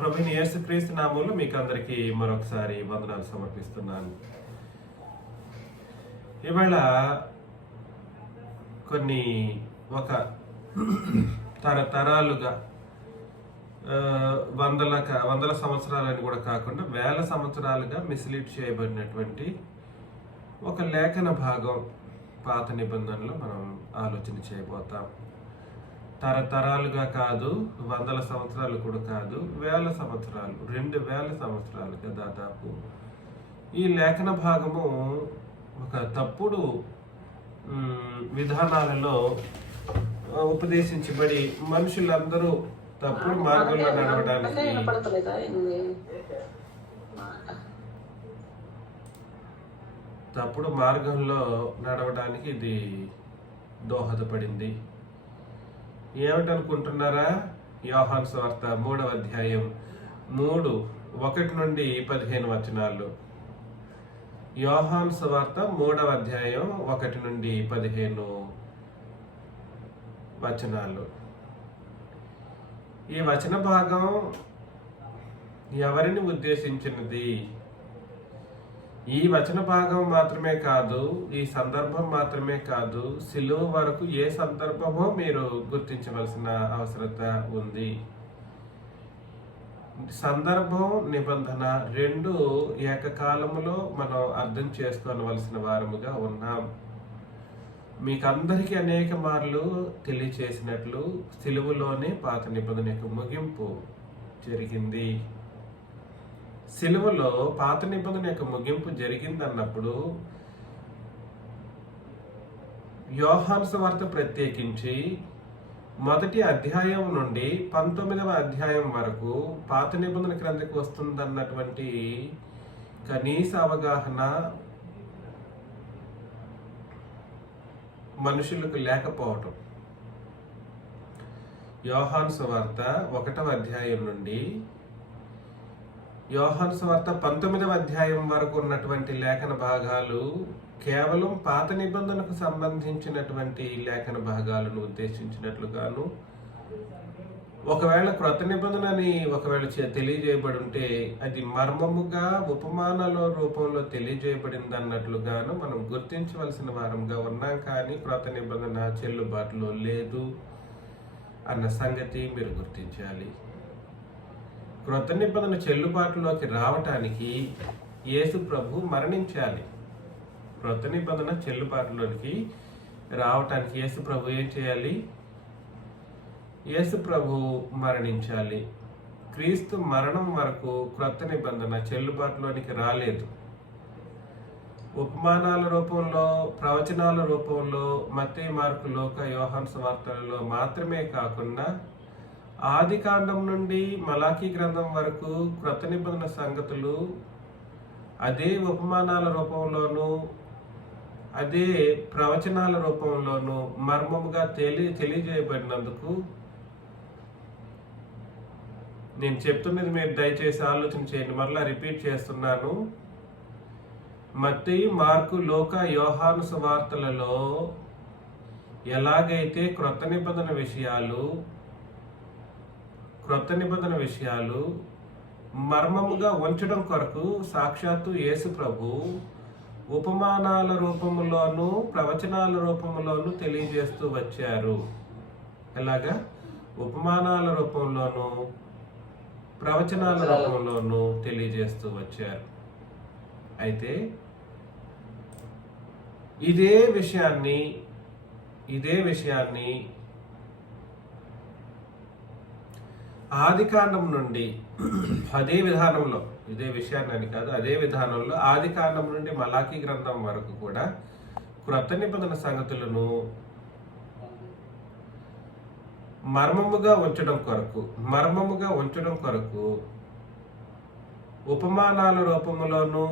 ప్రభువైన యేసుక్రీస్తు నామములో మీకు అందరికీ మరొకసారి వందనాలు సమర్పిస్తున్నాను. ఇవాళ కొన్ని ఒక తరతరాలుగా వందల సంవత్సరాలని కూడా కాకుండా వేల సంవత్సరాలుగా మిస్లీడ్ చేయబడినటువంటి ఒక లేఖన భాగం పాత నిబంధనలో మనం ఆలోచన చేయబోతాం. తరతరాలుగా కాదు, వందల సంవత్సరాలు కూడా కాదు, వేల సంవత్సరాలు, 2000 సంవత్సరాలుగా దాదాపు ఈ లేఖన భాగము ఒక తప్పుడు విధానాలలో ఉపదేశించబడి మనుషులందరూ తప్పుడు మార్గంలో నడవడానికి ఇది దోహదపడింది. ఏమిటనుకుంటున్నారా? యోహాను సువార్త 3వ అధ్యాయం 1 నుండి 15 వచనాలు. యోహాను సువార్త 3వ అధ్యాయం 1 నుండి 15 వచనాలు. ఈ వచన భాగం ఎవరిని ఉద్దేశించినది? ఈ వచన భాగం మాత్రమే కాదు, ఈ సందర్భం మాత్రమే కాదు, సిలువ వరకు ఏ సందర్భమో మీరు గుర్తించవలసిన అవసరత ఉంది. సందర్భం, నిబంధన రెండు ఏకకాలములో మనం అర్థం చేసుకోవలసిన వారముగా ఉన్నాం. మీకందరికీ అనేక మార్లు తెలియచేసినట్లు సిలువలోనే పాత నిబంధన యొక్క ముగింపు జరిగింది. సిలువలో పాత నిబంధన యొక్క ముగింపు జరిగిందన్నప్పుడు యోహాను సువార్త ప్రత్యేకించి 1వ అధ్యాయం నుండి 19వ అధ్యాయం వరకు పాత నిబంధన క్రిందకు వస్తుందన్నటువంటి కనీస అవగాహన మనుషులకు లేకపోవటం. యోహాను సువార్త 1వ అధ్యాయం నుండి యోహాను సువార్త 19వ అధ్యాయం వరకు ఉన్నటువంటి లేఖన భాగాలు కేవలం పాత నిబంధనకు సంబంధించినటువంటి లేఖన భాగాలను ఉద్దేశించినట్లుగాను, ఒకవేళ క్రొత్త నిబంధనని తెలియజేయబడి ఉంటే అది మర్మముగా ఉపమానాల రూపంలో తెలియజేయబడింది అన్నట్లుగాను మనం గుర్తించవలసిన వారంగా ఉన్నాం. కానీ క్రొత్త నిబంధన చెల్లుబాటులో లేదు అన్న సంగతి మీరు గుర్తించాలి. క్రొత్త నిబంధన చెల్లుబాటులోకి రావటానికి యేసు ప్రభు మరణించాలి. క్రొత్త నిబంధన చెల్లుబాటులోకి రావటానికి యేసు ప్రభు ఏం చేయాలి? యేసు ప్రభు మరణించాలి. క్రీస్తు మరణం వరకు క్రొత్త నిబంధన చెల్లుబాటులోనికి రాలేదు. ఉపమానాల రూపంలో, ప్రవచనాల రూపంలో మత్తయి, మార్కు, లూకా, యోహాను సువార్తలలో మాత్రమే కాకుండా ఆది కాండం నుండి మలాకీ గ్రంథం వరకు క్రొత్త నిబంధన సంగతులు అదే ఉపమానాల రూపంలోనూ అదే ప్రవచనాల రూపంలోనూ మర్మముగా తెలియజేయబడినందుకు నేను చెప్తున్నది మీరు దయచేసి ఆలోచన చేయండి. మరలా రిపీట్ చేస్తున్నాను. మత్తయి, మార్కు, లూకా, యోహాను సువార్తలలో ఎలాగైతే క్రొత్త నిబంధన విషయాలు మర్మముగా ఉంచడం కొరకు సాక్షాత్తు యేసు ప్రభు ఉపమానాల రూపములోను ప్రవచనాల రూపములోను తెలియజేస్తూ వచ్చారు. ఎలాగా? ఉపమానాల రూపంలోను ప్రవచనాల రూపంలోను తెలియజేస్తూ వచ్చారు. అయితే ఇదే విషయాన్ని ఆది కాండం నుండి అదే విధానంలో ఆది కాండం నుండి మలాకీ గ్రంథం వరకు కూడా క్రొత్త నిబంధన సంగతులను మర్మముగా ఉంచడం కొరకు ఉపమానాల రూపములోను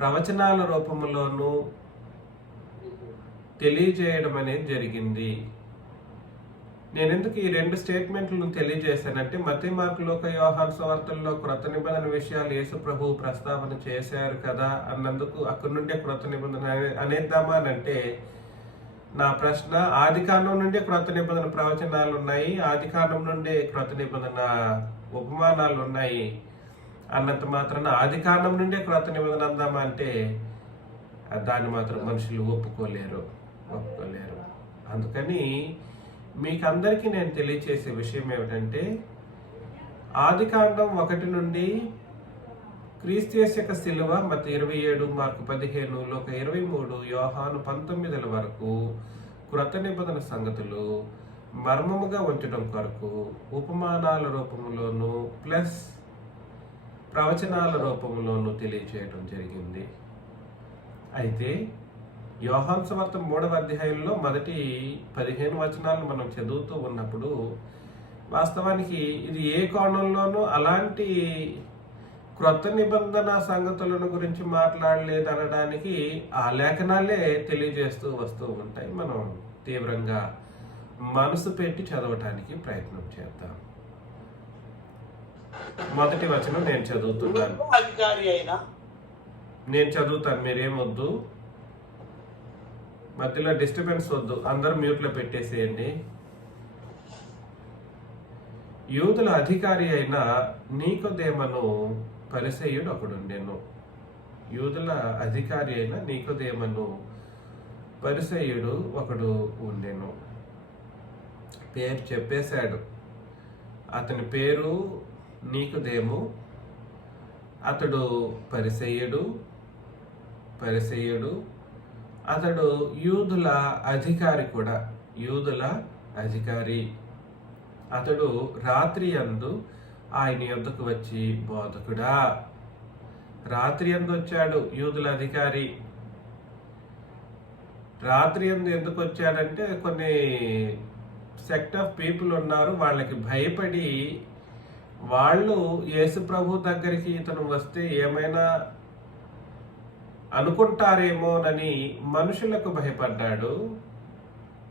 ప్రవచనాల రూపములోను తెలియజేయడం అనేది జరిగింది. నేను ఎందుకు ఈ రెండు స్టేట్మెంట్లను తెలియజేశానంటే మత్తయి, మార్కు, లూకా, యోహాను సువార్తల్లో క్రొత్త నిబంధన విషయాలు యేసు ప్రభువు ప్రస్తావన చేశారు కదా అన్నందుకు అక్కడి నుండే క్రొత్త నిబంధన అనేద్దామా అని అంటే నా ప్రశ్న, ఆది కాండం నుండే క్రొత్త నిబంధన ప్రవచనాలు ఉన్నాయి, ఆది కాండం నుండే క్రొత్త నిబంధన ఉపమానాలు ఉన్నాయి అన్నంత మాత్రాన ఆది కాండం నుండే క్రొత్త నిబంధన అందామా అంటే దాన్ని మాత్రం మనుషులు ఒప్పుకోలేరు. అందుకని మీకు అందరికీ నేను తెలియచేసే విషయం ఏమిటంటే, ఆది కాండం 1 నుండి క్రీస్తు యేసు యొక్క శిలువ మత్తయి 27, మార్కు 15, లూకా 23, యోహాను 19 వరకు క్రొత్త నిబంధన సంగతులు మర్మముగా ఉంచడం కొరకు ఉపమానాల రూపంలోనూ ప్లస్ ప్రవచనాల రూపంలోనూ తెలియచేయడం జరిగింది. అయితే యోహాను సువార్త 3వ అధ్యాయంలో మొదటి 15 వచనాలను మనం చదువుతూ ఉన్నప్పుడు వాస్తవానికి ఇది ఏ కోణంలోనూ అలాంటి క్రొత్త నిబంధన సంగతులను గురించి మాట్లాడలేదు అనడానికి ఆ లేఖనాలే తెలియజేస్తూ వస్తూ ఉంటాయి. మనం తీవ్రంగా మనసు పెట్టి చదవటానికి ప్రయత్నం చేద్దాం. మొదటి వచనం నేను చదువుతున్నాను. నేను చదువుతాను, మీరేమొద్దు, మధ్యలో డిస్టర్బెన్స్ వద్దు, అందరూ మ్యూట్లో పెట్టేసేయండి. యూదుల అధికారి అయిన నీకోదేమను పరిసయ్యుడు ఒకడుండెను. యూదుల అధికారి అయిన నీకోదేమను పరిసయ్యుడు ఒకడు ఉండెను. పేరు చెప్పేశాడు. అతని పేరు నీకోదేము. అతడు పరిసయ్యుడు. అతడు యూదుల అధికారి కూడా, యూదుల అధికారి. అతడు రాత్రి యందు ఆయన యొద్దకు వచ్చి, బోధకుడా. రాత్రి యందు వచ్చాడు యూదుల అధికారి. రాత్రి యందు ఎందుకు వచ్చాడంటే, కొన్ని సెక్ట్ ఆఫ్ పీపుల్ ఉన్నారు, వాళ్ళకి భయపడి వాళ్ళు యేసు ప్రభు దగ్గరికి ఇతను వస్తే ఏమైనా అనుకుంటారేమోనని మనుషులకు భయపడ్డాడు.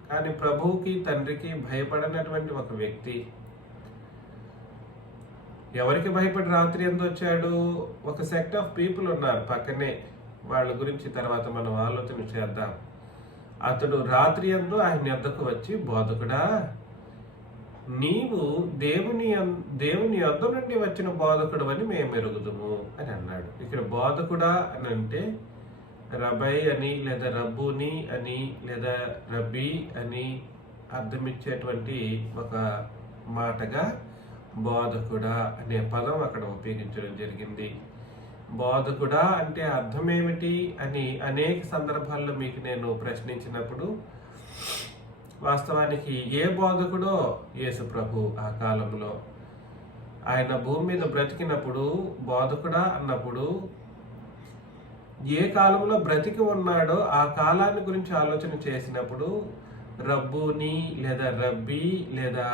కానీ ప్రభువుకి తండ్రికి భయపడనటువంటి ఒక వ్యక్తి ఎవరికి భయపడి రాత్రి యందు వచ్చాడు? ఒక సెక్ట్ ఆఫ్ పీపుల్ ఉన్నారు పక్కనే, వాళ్ళ గురించి తర్వాత మనం ఆలోచన చేద్దాం. అతడు రాత్రి యందు ఆయన యొద్దకు వచ్చి, బోధకుడా, నీవు దేవుని యొద్ద నుండి వచ్చిన బోధకుడు అని మేము ఎరుగుదుము అని అన్నాడు. ఇక్కడ బోధకుడా అని అంటే రబై అని లేదా రబ్బుని అని లేదా రబ్బీ అని అర్థమిచ్చేటువంటి ఒక మాటగా బోధకుడా అనే పదం అక్కడ ఉపయోగించడం జరిగింది. బోధకుడా అంటే అర్థం ఏమిటి అని అనేక సందర్భాల్లో మీకు నేను ప్రశ్నించినప్పుడు, వాస్తవానికి ఏ బోధకుడో యేసు ప్రభు ఆ కాలంలో ఆయన భూమి మీద బ్రతికినప్పుడు బోధకుడా అన్నప్పుడు ఏ కాలంలో బ్రతికి ఉన్నాడో ఆ కాలాన్ని గురించి ఆలోచన చేసినప్పుడు రబ్బుని లేదా రబ్బీ లేదా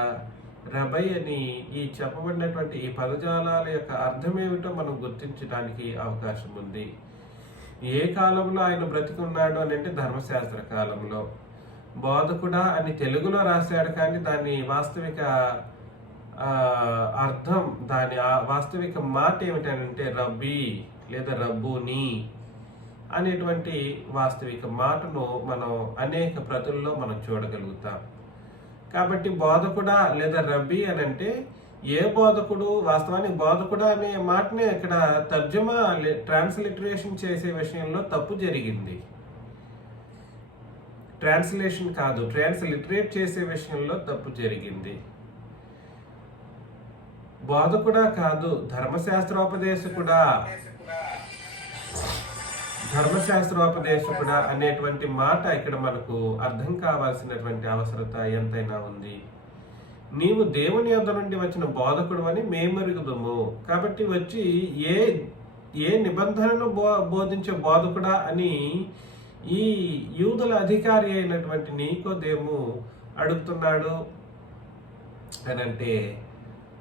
రబై అని ఈ చెప్పబడినటువంటి ఈ పదజాలాల యొక్క అర్థం ఏమిటో మనం గుర్తించడానికి అవకాశం ఉంది. ఏ కాలంలో ఆయన బ్రతికి ఉన్నాడు అని అంటే ధర్మశాస్త్ర కాలంలో. బోధకుడా అని తెలుగులో రాశాడు, కానీ దాని వాస్తవిక అర్థం, దాని వాస్తవిక మాట ఏమిటంటే రబ్బీ లేదా రబ్బుని అనేటువంటి వాస్తవిక మాటను మనం అనేక ప్రతుల్లో మనం చూడగలుగుతాం. కాబట్టి బోధకుడా లేదా రబ్బీ అని అంటే ఏ బోధకుడు, వాస్తవానికి బోధకుడా అనే మాటనే ఇక్కడ తర్జుమా ట్రాన్స్లిటరేషన్ చేసే విషయంలో తప్పు జరిగింది. ట్రాన్స్లేషన్ కాదు, ట్రాన్స్లిటరేట్ చేసే విషయంలో తప్పు జరిగింది. బోధకుడా కాదు, ధర్మశాస్త్రోపదేశకుడా అనేటువంటి మాట ఇక్కడ మనకు అర్థం కావాల్సినటువంటి అవసరత ఎంతైనా ఉంది. నీవు దేవుని యొద్ద నుండి వచ్చిన బోధకుడు అని మేమెరుగుదుము. కాబట్టి వచ్చి ఏ నిబంధనను బోధించే బోధకుడా అని ఈ యూదుల అధికారి అయినటువంటి నీకోదేము అడుగుతున్నాడు అని అంటే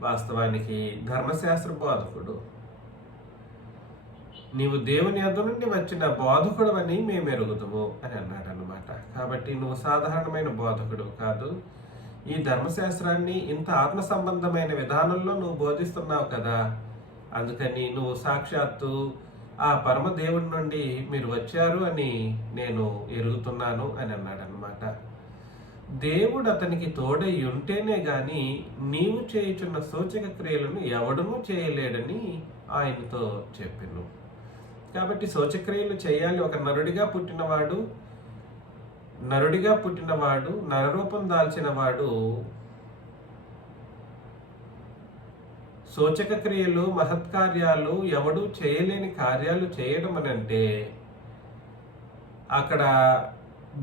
వాస్తవానికి ధర్మశాస్త్ర బోధకుడు. నీవు దేవుని యొద్ద నుండి వచ్చిన బోధకుడు అని మేము ఎరుగుదుము అని అన్నాడు అన్నమాట. కాబట్టి నువ్వు సాధారణమైన బోధకుడు కాదు, ఈ ధర్మశాస్త్రాన్ని ఇంత ఆత్మ సంబంధమైన విధానంలో నువ్వు బోధిస్తున్నావు కదా, అందుకని నువ్వు సాక్షాత్తు ఆ పరమ దేవుడి నుండి మీరు వచ్చారు అని నేను ఎరుగుతున్నాను అని అన్నాడు అన్నమాట. అన్నమాట. దేవుడు అతనికి తోడై ఉంటేనే గాని నీవు చేయుచున్న సూచక క్రియలను ఎవడునూ చేయలేడని ఆయనతో చెప్పెను. కాబట్టి సూచక్రియలు చేయాలి. ఒక నరుడిగా పుట్టినవాడు నరరూపం దాల్చిన వాడు సూచక క్రియలు, మహత్కార్యాలు, ఎవడు చేయలేని కార్యాలు చేయడం అని అంటే అక్కడ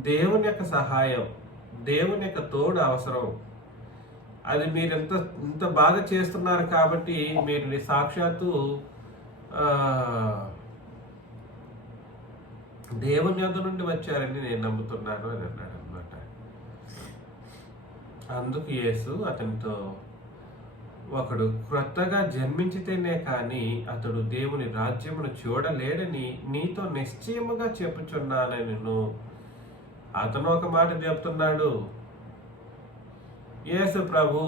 దేవుని యొక్క సహాయం, దేవుని యొక్క తోడు అవసరం. అది మీరు ఇంత బాగా చేస్తున్నారు కాబట్టి మీరు సాక్షాత్తు దేవుని యొద్ద నుండి వచ్చారని నేను నమ్ముతున్నాను అని అన్నాడు అనమాట. అందుకు యేసు అతనితో, ఒకడు క్రొత్తగా జన్మించితేనే కానీ అతడు దేవుని రాజ్యమును చూడలేడని నీతో నిశ్చయముగా చెప్పుచున్నానని నేను. అతను ఒక మాట చెప్తున్నాడు. యేసు ప్రభు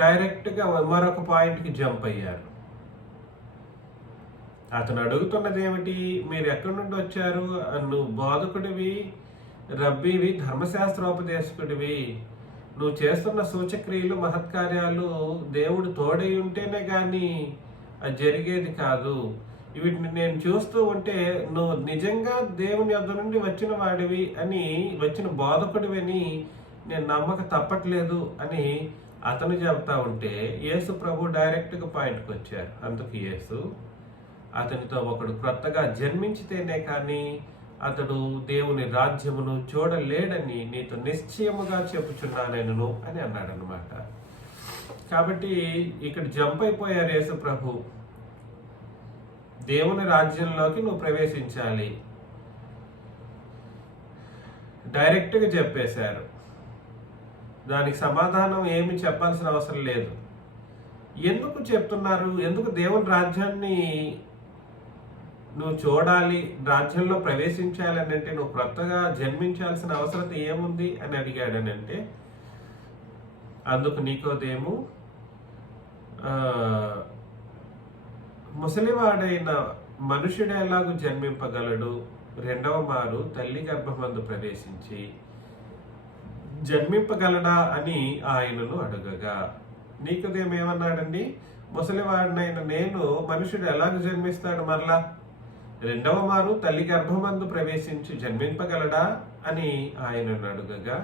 డైరెక్ట్గా మరొక పాయింట్కి జంప్ అయ్యారు. అతను అడుగుతున్నది ఏమిటి? మీరు ఎక్కడి నుండి వచ్చారు? నువ్వు బోధకుడివి, రబ్బీవి, ధర్మశాస్త్రోపదేశకుడివి. నువ్వు చేస్తున్న సూచక్రియలు, మహత్కార్యాలు దేవుడు తోడై ఉంటేనే కానీ అది జరిగేది కాదు. వీటిని నేను చూస్తూ ఉంటే నువ్వు నిజంగా దేవుని యొద్ద నుండి వచ్చిన వాడివి అని, వచ్చిన బోధకుడివి అని నేను నమ్మక తప్పట్లేదు అని అతను చెప్తా ఉంటే యేసు ప్రభు డైరెక్ట్గా పాయింట్కి వచ్చారు. అందుకు యేసు అతనితో, ఒకడు క్రొత్తగా జన్మించితేనే కానీ అతడు దేవుని రాజ్యమును చూడలేడని నీతో నిశ్చయముగా చెప్పుచున్నాను అని అన్నాడనమాట. కాబట్టి ఇక్కడ జంప్ అయిపోయారు యేసు ప్రభు. దేవుని రాజ్యంలోకి నువ్వు ప్రవేశించాలి, డైరెక్ట్గా చెప్పేశారు. దానికి సమాధానం ఏమి చెప్పాల్సిన అవసరం లేదు. ఎందుకు చెప్తున్నారు? ఎందుకు దేవుని రాజ్యాన్ని నువ్వు చూడాలి, రాజ్యంలో ప్రవేశించాలి అని అంటే నువ్వు క్రొత్తగా జన్మించాల్సిన అవసరం ఏముంది అని అడిగాడనంటే, అందుకు నికోదేము, ముసలివాడైన మనుషుడు ఎలాగూ జన్మింపగలడు? రెండవ మారు తల్లి గర్భమందు ప్రవేశించి జన్మింపగలడా అని ఆయనను అడగగా, నికోదేము ఏమన్నాడండి? ముసలివాడినైన నేను మనుషుడు ఎలాగ జన్మిస్తాడు? మరలా రెండవ మారు తల్లి గర్భమందు ప్రవేశించి జన్మింపగలడా అని ఆయనను అడుగగా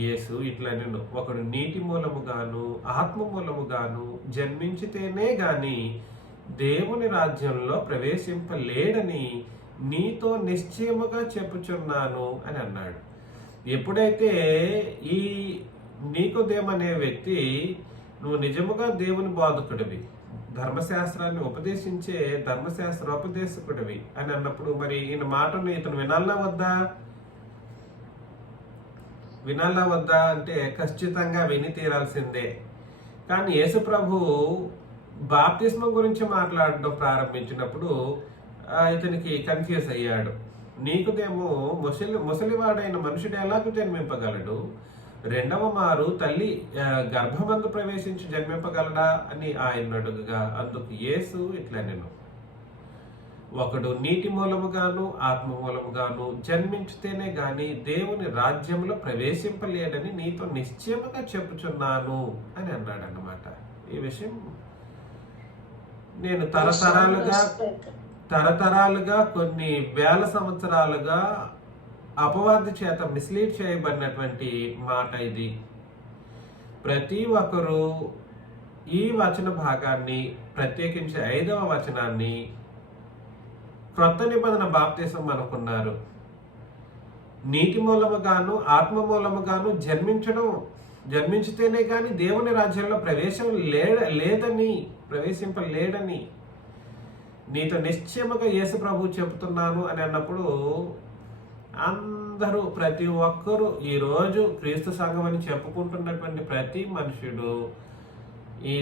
యేసు ఇట్లా, నేను ఒకడు నీటి మూలముగాను ఆత్మ మూలముగాను జన్మించితేనే గాని దేవుని రాజ్యంలో ప్రవేశింపలేడని నీతో నిశ్చయముగా చెప్పుచున్నాను అని అన్నాడు. ఎప్పుడైతే ఈ నికోదేము అనే వ్యక్తి, నువ్వు నిజముగా దేవుని బోధకుడివి, ధర్మశాస్త్రాన్ని ఉపదేశించే ధర్మశాస్త్రోపదేశకుడివి అని అన్నప్పుడు మరి ఈయన మాటను ఇతను వినాలా వద్దా అంటే ఖచ్చితంగా విని తీరాల్సిందే. కానీ యేసు ప్రభు బాప్తిస్మం గురించి మాట్లాడడం ప్రారంభించినప్పుడు ఇతనికి కన్ఫ్యూజ్ అయ్యాడు. నికోదేము, ముసలివాడైన మనుషుడు ఎలాగూ జన్మింపగలడు? రెండవ మారు తల్లి గర్భమందు ప్రవేశించి జన్మింపగలడా అని ఆయన అడుగుగా, అందుకు యేసు ఇట్లా, నేను ఒకడు నీటి మూలముగాను ఆత్మ మూలముగాను జన్మించితేనే గాని దేవుని రాజ్యంలో ప్రవేశింపలేడని నీతో నిశ్చయముగా చెప్పుచున్నాను అని అన్నాడు అన్నమాట. ఈ విషయం నేను తరతరాలుగా కొన్ని వేల సంవత్సరాలుగా అపవాది చేత మిస్లీడ్ చేయబడినటువంటి మాట ఇది. ప్రతి ఒక్కరూ ఈ వచన భాగాన్ని, ప్రత్యేకించి 5వ వచనాన్ని క్రొత్త నిబంధన బాప్తిసం అనుకున్నారు. నీటి మూలముగాను ఆత్మ మూలముగాను జన్మించితేనే కానీ దేవుని రాజ్యంలో ప్రవేశింపలేడని నీతో నిశ్చయముగా యేసు ప్రభు చెబుతున్నాను అని అన్నప్పుడు అందరూ, ప్రతి ఒక్కరూ ఈరోజు క్రీస్తు సంఘం అని చెప్పుకుంటున్నటువంటి ప్రతి మనుషుడు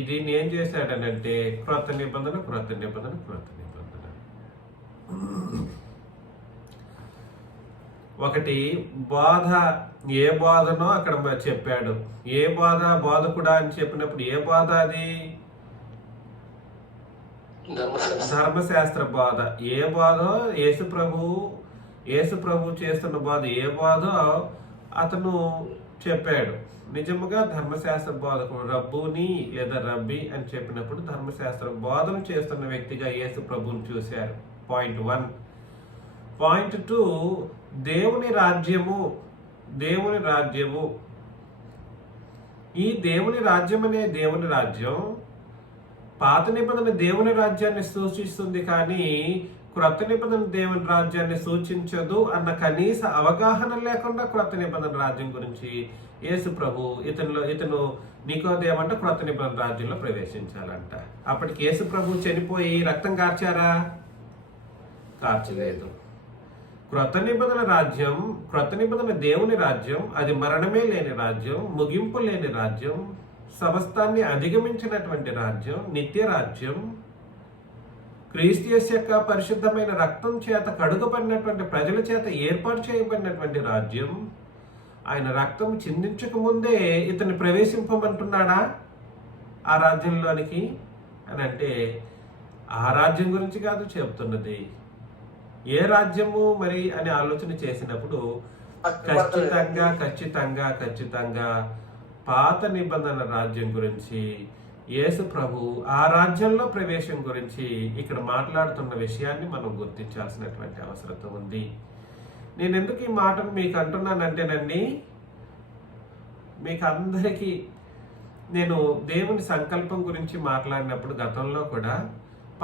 దీన్ని ఏం చేశాడనంటే క్రొత్త నిబంధన. ఒకటి బోధ, ఏ బోధనో అక్కడ చెప్పాడు. ఏ బోధ? బోధకుడా అని చెప్పినప్పుడు ఏ బోధ అది? ధర్మశాస్త్ర బోధ. ఏ బోధ? యేసు ప్రభు యేసు ప్రభు చేస్తున్న బోధ ఏ బోధో అతను చెప్పాడు. నిజముగా ధర్మశాస్త్ర బోధకుడు రబ్బుని లేదా రబ్బీ అని చెప్పినప్పుడు ధర్మశాస్త్ర బోధన చేస్తున్న వ్యక్తిగా యేసు ప్రభుని చూశారు. పాయింట్ 1. పాయింట్ 2, దేవుని రాజ్యము. దేవుని రాజ్యము, ఈ దేవుని రాజ్యం అనే దేవుని రాజ్యం పాత నిబంధన దేవుని రాజ్యాన్ని సూచిస్తుంది, కానీ క్రొత్త నిబంధన దేవుని రాజ్యాన్ని సూచించదు అన్న కనీస అవగాహన లేకుండా క్రొత్త నిబంధన రాజ్యం గురించి యేసు ప్రభు ఇతను నికోదేమంట క్రొత్త నిబంధన రాజ్యంలో ప్రవేశించాలంట. అప్పటికి యేసు ప్రభు చనిపోయి రక్తం కార్చారా? కార్చలేదు. క్రొత్త నిబంధన రాజ్యం, క్రొత్త నిబంధన దేవుని రాజ్యం, అది మరణమే లేని రాజ్యం, ముగింపు లేని రాజ్యం, సమస్తాన్ని అధిగమించినటువంటి రాజ్యం, నిత్య రాజ్యం, క్రీస్తు యేసు యొక్క పరిశుద్ధమైన రక్తం చేత కడుగబడినటువంటి ప్రజల చేత ఏర్పాటు చేయబడినటువంటి రాజ్యం. ఆయన రక్తం చిందించక ముందే ఇతన్ని ప్రవేశింపమంటున్నాడా ఆ రాజ్యంలోనికి అని అంటే, ఆ రాజ్యం గురించి కాదు చెప్తున్నది. ఏ రాజ్యము మరి అని ఆలోచన చేసినప్పుడు ఖచ్చితంగా పాత నిబంధన రాజ్యం గురించి యేసు ప్రభు ఆ రాజ్యంలో ప్రవేశం గురించి ఇక్కడ మాట్లాడుతున్న విషయాన్ని మనం గుర్తించాల్సినటువంటి అవసరం ఉంది. నేను ఎందుకు ఈ మాటను మీకు అంటున్నానంటేనండి, మీకు అందరికీ నేను దేవుని సంకల్పం గురించి మాట్లాడినప్పుడు గతంలో కూడా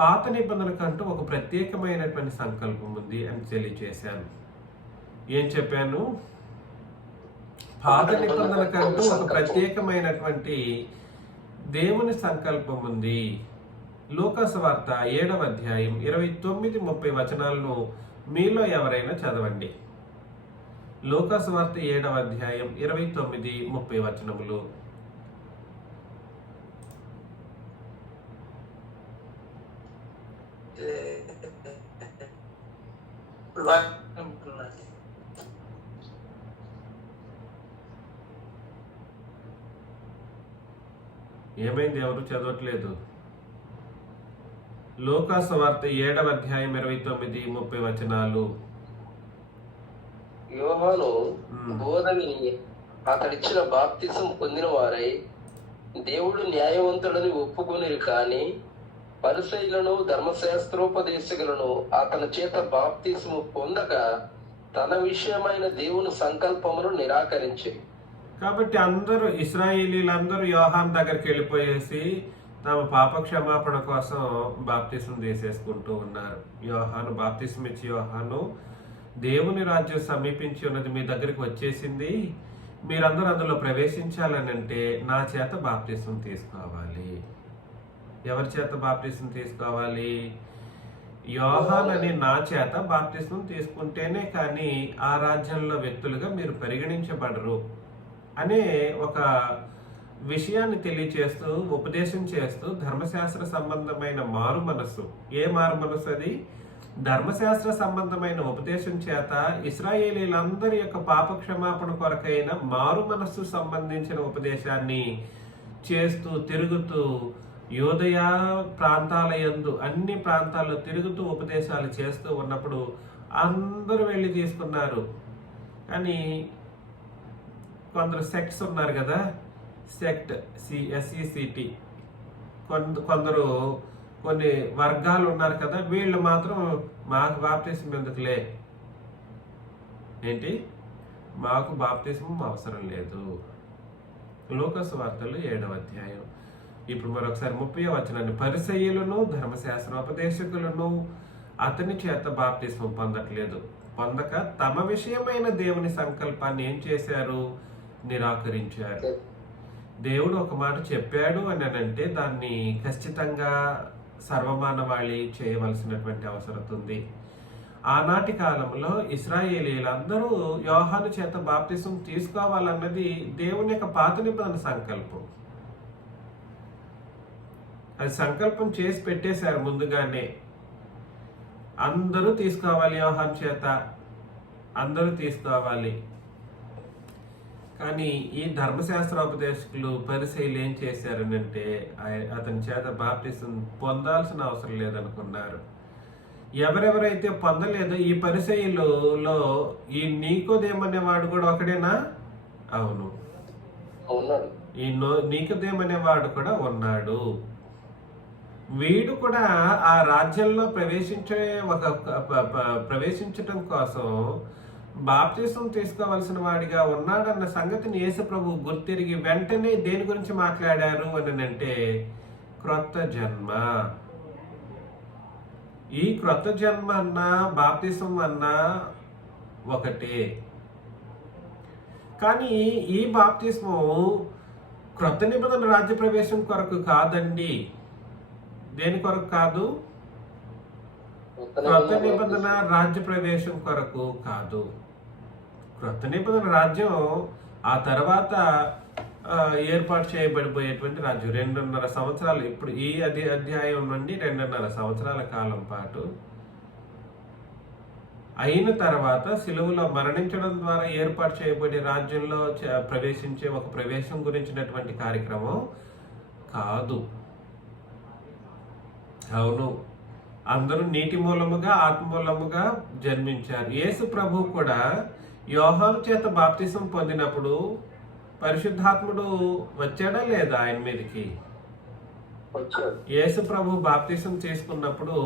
పాత నిబంధనకంటూ ఒక ప్రత్యేకమైనటువంటి సంకల్పం ఉంది అని తెలియజేశాను. ఏం చెప్పాను? పాత నిబంధనకంటూ ఒక ప్రత్యేకమైనటువంటి దేవుని సంకల్పం ఉంది. లూకాసు వార్త 7వ అధ్యాయం 29-30 వచనాలను మీలో ఎవరైనా చదవండి. లూకాసు వార్త 7వ అధ్యాయం 29-30 వచనములు. ఏమైంది? ఎవరు చదవట్లేదు? లూకాసు వార్త 7వ అధ్యాయం 29-30 వచనాలు. యోహాను బోధని అతడిచ్చిన బాప్తిసం పొందిన వారై దేవుడు న్యాయవంతుడని ఒప్పుకొనిరు, కానీ పరిసయ్యులను ధర్మశాస్త్రోపదేశకులను అతని చేత బాప్తిసము పొందక తన విషయమైన దేవుని సంకల్పమును నిరాకరించి. కాబట్టి అందరూ ఇశ్రాయేలీలందరూ యోహాను దగ్గరికి వెళ్ళిపోయేసి తమ పాప క్షమాపణ కోసం బాప్తిసం తీసేసుకుంటూ ఉన్నారు. బాప్తిసం ఇచ్చి యోహాను, దేవుని రాజ్యం సమీపించి ఉన్నది, మీ దగ్గరికి వచ్చేసింది, మీరందరూ అందులో ప్రవేశించాలని అంటే నా చేత బాప్తిసం తీసుకోవాలి. ఎవరి చేత బాప్తిసం తీసుకోవాలి? యోహాను అనే నా చేత బాప్తిసం తీసుకుంటేనే కానీ ఆ రాజ్యంలో వ్యక్తులుగా మీరు పరిగణించబడరు అనే ఒక విషయాన్ని తెలియచేస్తూ ఉపదేశం చేస్తూ ధర్మశాస్త్ర సంబంధమైన మారు మనస్సు. ఏ మారు మనస్సు అది? ధర్మశాస్త్ర సంబంధమైన ఉపదేశం చేత ఇశ్రాయేలీలందరి యొక్క పాప క్షమాపణ కొరకైన మారు మనస్సు సంబంధించిన ఉపదేశాన్ని చేస్తూ తిరుగుతూ యోదయ ప్రాంతాల యందు అన్ని ప్రాంతాల్లో తిరుగుతూ ఉపదేశాలు చేస్తూ ఉన్నప్పుడు అందరూ వెళ్ళి తీసుకున్నారు. కానీ కొందరు సెక్ట్స్ ఉన్నారు కదా, సెక్ట్ SECT, కొందరు కొన్ని వర్గాలు ఉన్నారు కదా, వీళ్ళు మాత్రం మాకు బాప్తిసం ఎందుకులే, ఏంటి మాకు బాప్తిసం అవసరం లేదు. లూకాసు వార్తలు 7వ అధ్యాయం. ఇప్పుడు మరొకసారి 30వ వచనాన్ని. పరిసయ్యులను ధర్మశాస్త్రోపదేశకులను అతని చేత బాప్తిసం పొందక తమ విషయమైన దేవుని సంకల్పాన్ని ఏం చేశారు? నిరాకరించారు. దేవుడు ఒక మాట చెప్పాడు అని అంటే దాన్ని ఖచ్చితంగా సర్వమానవాళి చేయవలసినటువంటి అవసరం ఉంది. ఆనాటి కాలంలో ఇశ్రాయేలీలందరూ యోహాను చేత బాప్తిసం తీసుకోవాలన్నది దేవుని యొక్క పాత నిబంధన సంకల్పం. అది సంకల్పం చేసి పెట్టేశారు ముందుగానే. అందరూ తీసుకోవాలి, యోహాను చేత అందరూ తీసుకోవాలి. కానీ ఈ ధర్మశాస్త్రోపదేశకులు పరిసయ్యులు ఏం చేశారనంటే అతని చేత బాప్తిసం పొందాల్సిన అవసరం లేదనుకున్నారు. ఎవరెవరైతే పొందలేదో ఈ పరిసయ్యులలో ఈ నీకోదేమనే వాడు కూడా ఒకడేనా? అవును, ఉన్నాడు. ఈ నీకోదేమనే వాడు కూడా ఉన్నాడు. వీడు కూడా ఆ రాజ్యంలో ప్రవేశించటం కోసం బాప్తిసం తీసుకోవాల్సిన వాడిగా ఉన్నాడన్న సంగతిని యేసు ప్రభు గుర్తిరిగి వెంటనే దేని గురించి మాట్లాడారు అని అంటే క్రొత్త జన్మ. ఈ క్రొత్త జన్మ అన్నా బాప్తిసం అన్నా ఒకటే. కానీ ఈ బాప్తిస్ము క్రొత్త నిబంధన రాజ్య ప్రవేశం కొరకు కాదండి. దేని కొరకు కాదు? క్రొత్త నిబంధన రాజ్య ప్రవేశం కొరకు కాదు. క్రొత్త నిబంధన రాజ్యం ఆ తర్వాత ఏర్పాటు చేయబడిపోయేటువంటి రాజ్యం 2.5 సంవత్సరాలు, ఇప్పుడు ఈ అధ్యాయం నుండి 2.5 సంవత్సరాల కాలం పాటు అయిన తర్వాత సిలువలో మరణించడం ద్వారా ఏర్పాటు చేయబడే రాజ్యంలో ప్రవేశించే ఒక ప్రవేశం గురించినటువంటి కార్యక్రమం కాదు. అవును, అందరూ నీటి మూలముగా ఆత్మ మూలముగా జన్మించారు. యేసు ప్రభు కూడా యోహాను చేత బాప్తిసం పొందినప్పుడు పరిశుద్ధాత్ముడు వచ్చాడా లేదా ఆయన మీదకి? యేసు ప్రభు బాప్తిసం తీసుకున్నప్పుడు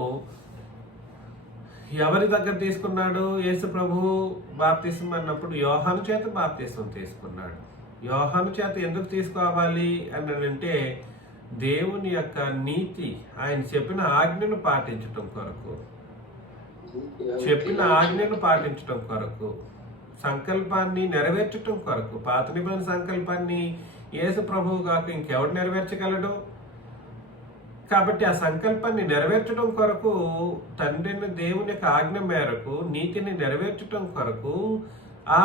ఎవరి దగ్గర తీసుకున్నాడు? యేసు ప్రభు బాప్తిసం అన్నప్పుడు యోహాను చేత బాప్తిసం తీసుకున్నాడు. యోహాను చేత ఎందుకు తీసుకోవాలి అని అంటే దేవుని యొక్క నీతి, ఆయన చెప్పిన ఆజ్ఞను పాటించటం కొరకు, సంకల్పాన్ని నెరవేర్చటం కొరకు. పాత నిబంధన సంకల్పాన్ని యేసు ప్రభువు కాక ఇంకెవడు నెరవేర్చగలడు? కాబట్టి ఆ సంకల్పాన్ని నెరవేర్చడం కొరకు, తండ్రిని దేవుని యొక్క ఆజ్ఞ మేరకు నీతిని నెరవేర్చడం కొరకు, ఆ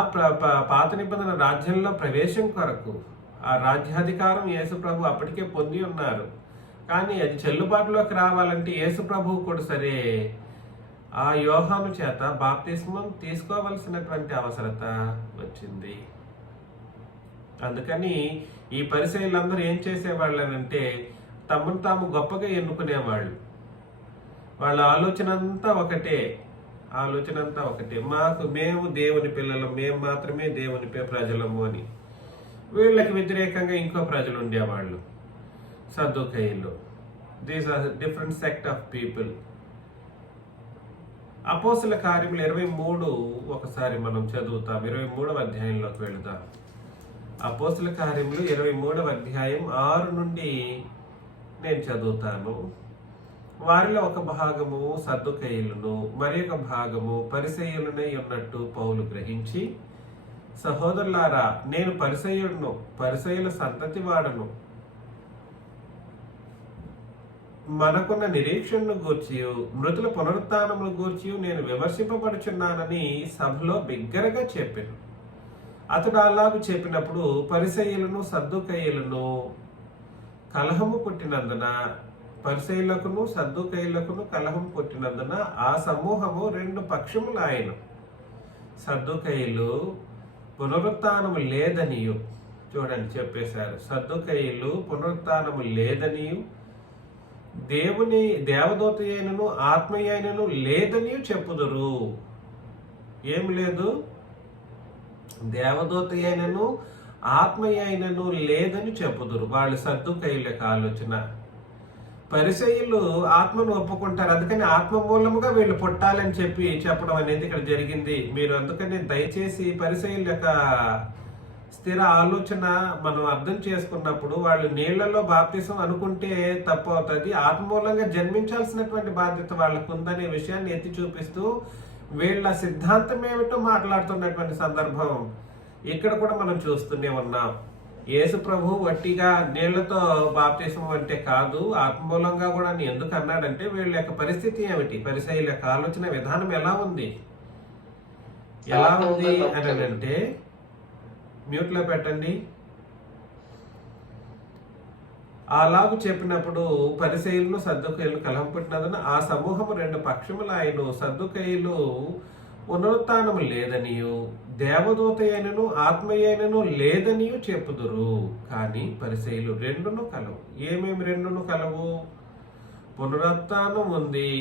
పాత నిబంధన రాజ్యంలో ప్రవేశం కొరకు, ఆ రాజ్యాధికారం యేసు ప్రభు అప్పటికే పొంది ఉన్నారు. కానీ అది చెల్లుబాటులోకి రావాలంటే యేసు ప్రభువు కూడా సరే ఆ యోహాను చేత బాప్తిస్మం తీసుకోవలసినటువంటి అవసరత వచ్చింది. అందుకని ఈ పరిసయ్యులందరూ ఏం చేసేవాళ్ళనంటే తమను తాము గొప్పగా ఎన్నుకునేవాళ్ళు. వాళ్ళ ఆలోచన అంతా ఒకటే. మేము దేవుని పిల్లలు, మేము మాత్రమే దేవుని ప్రజలము అని. వీళ్ళకి వ్యతిరేకంగా ఇంకో ప్రజలు ఉండేవాళ్ళు, సద్దూకయ్యులు. These are different sect of people. అపోస్తల కార్యములు 23 ఒకసారి మనం చదువుతాం. 23వ అధ్యాయంలోకి వెళుదాం. అపోస్తల కార్యములు 23వ అధ్యాయం 6 నుండి నేను చదువుతాను. వారిలో ఒక భాగము సద్దూకయ్యులను, మరి ఒక భాగము పరిసయ్యులనై ఉన్నట్టు పౌలు గ్రహించి, సహోదరులారా, నేను పరిసయ్యుడును, పరిసయ్యుల సంతతి వాడను. మనకున్న నిరీక్షణను గూర్చి, మృతుల పునరుత్థానమును గూర్చి నేను విమర్శింపబడుచున్నానని సభలో బిగ్గరగా చెప్పాను. అతడు అలాగూ చెప్పినప్పుడు పరిసయ్యులను సద్దూకయ్యులను కలహము పుట్టినందున, పరిసయ్యులకును సద్దూకయ్యులకును కలహం పుట్టినందున ఆ సమూహము 2 పక్షములాయెను. సద్దూకయ్యులు పునరుత్థానము లేదనియు, చూడండి చెప్పేశారు, సద్దూకయ్యులు పునరుత్థానము లేదనియు, దేవుని దేవదూత అయినను ఆత్మయైనను లేదని చెప్పుదురు. ఏం లేదు? దేవదూత అయినను ఆత్మయైనను లేదని చెప్పుదురు. వాళ్ళు సద్దూకయ్యుల యొక్క ఆలోచన. పరిసయ్యులు ఆత్మను ఒప్పుకుంటారు, అందుకని ఆత్మ మూలముగా వీళ్ళు పుట్టాలని చెప్పడం అనేది ఇక్కడ జరిగింది. మీరు అందుకని దయచేసి పరిసయ్యుల యొక్క స్థిర ఆలోచన మనం అర్థం చేసుకున్నప్పుడు, వాళ్ళు నీళ్లలో బాప్తిసం అనుకుంటే తప్పు అవుతుంది. ఆత్మమూలంగా జన్మించాల్సినటువంటి బాధ్యత వాళ్ళకు ఉందనే విషయాన్ని ఎత్తి చూపిస్తూ వీళ్ళ సిద్ధాంతం ఏమిటో మాట్లాడుతున్నటువంటి సందర్భం ఇక్కడ కూడా మనం చూస్తూనే ఉన్నాం. యేసు ప్రభు వట్టిగా నీళ్లతో బాప్తిసం అంటే కాదు, ఆత్మమూలంగా కూడా ఎందుకు అన్నాడంటే వీళ్ళ యొక్క పరిస్థితి ఏమిటి, పరిసయ్యుల యొక్క ఆలోచన విధానం ఎలా ఉంది అని అంటే, మ్యూట్లో పెట్టండి. అలాగూ చెప్పినప్పుడు పరిసయ్యులను సద్దూకయ్యులను కలహం పుట్టినందున ఆ సమూహము 2 పక్షములాయెను. సద్దూకయ్యులు పునరుత్థానము లేదనియు, దేవదూత అయినను ఆత్మయైనను లేదనియు చెప్పుదురు. కానీ పరిసయ్యులు 2ను కలవు. ఏమేమి 2ను కలవు? పునరుత్థానం ఉంది,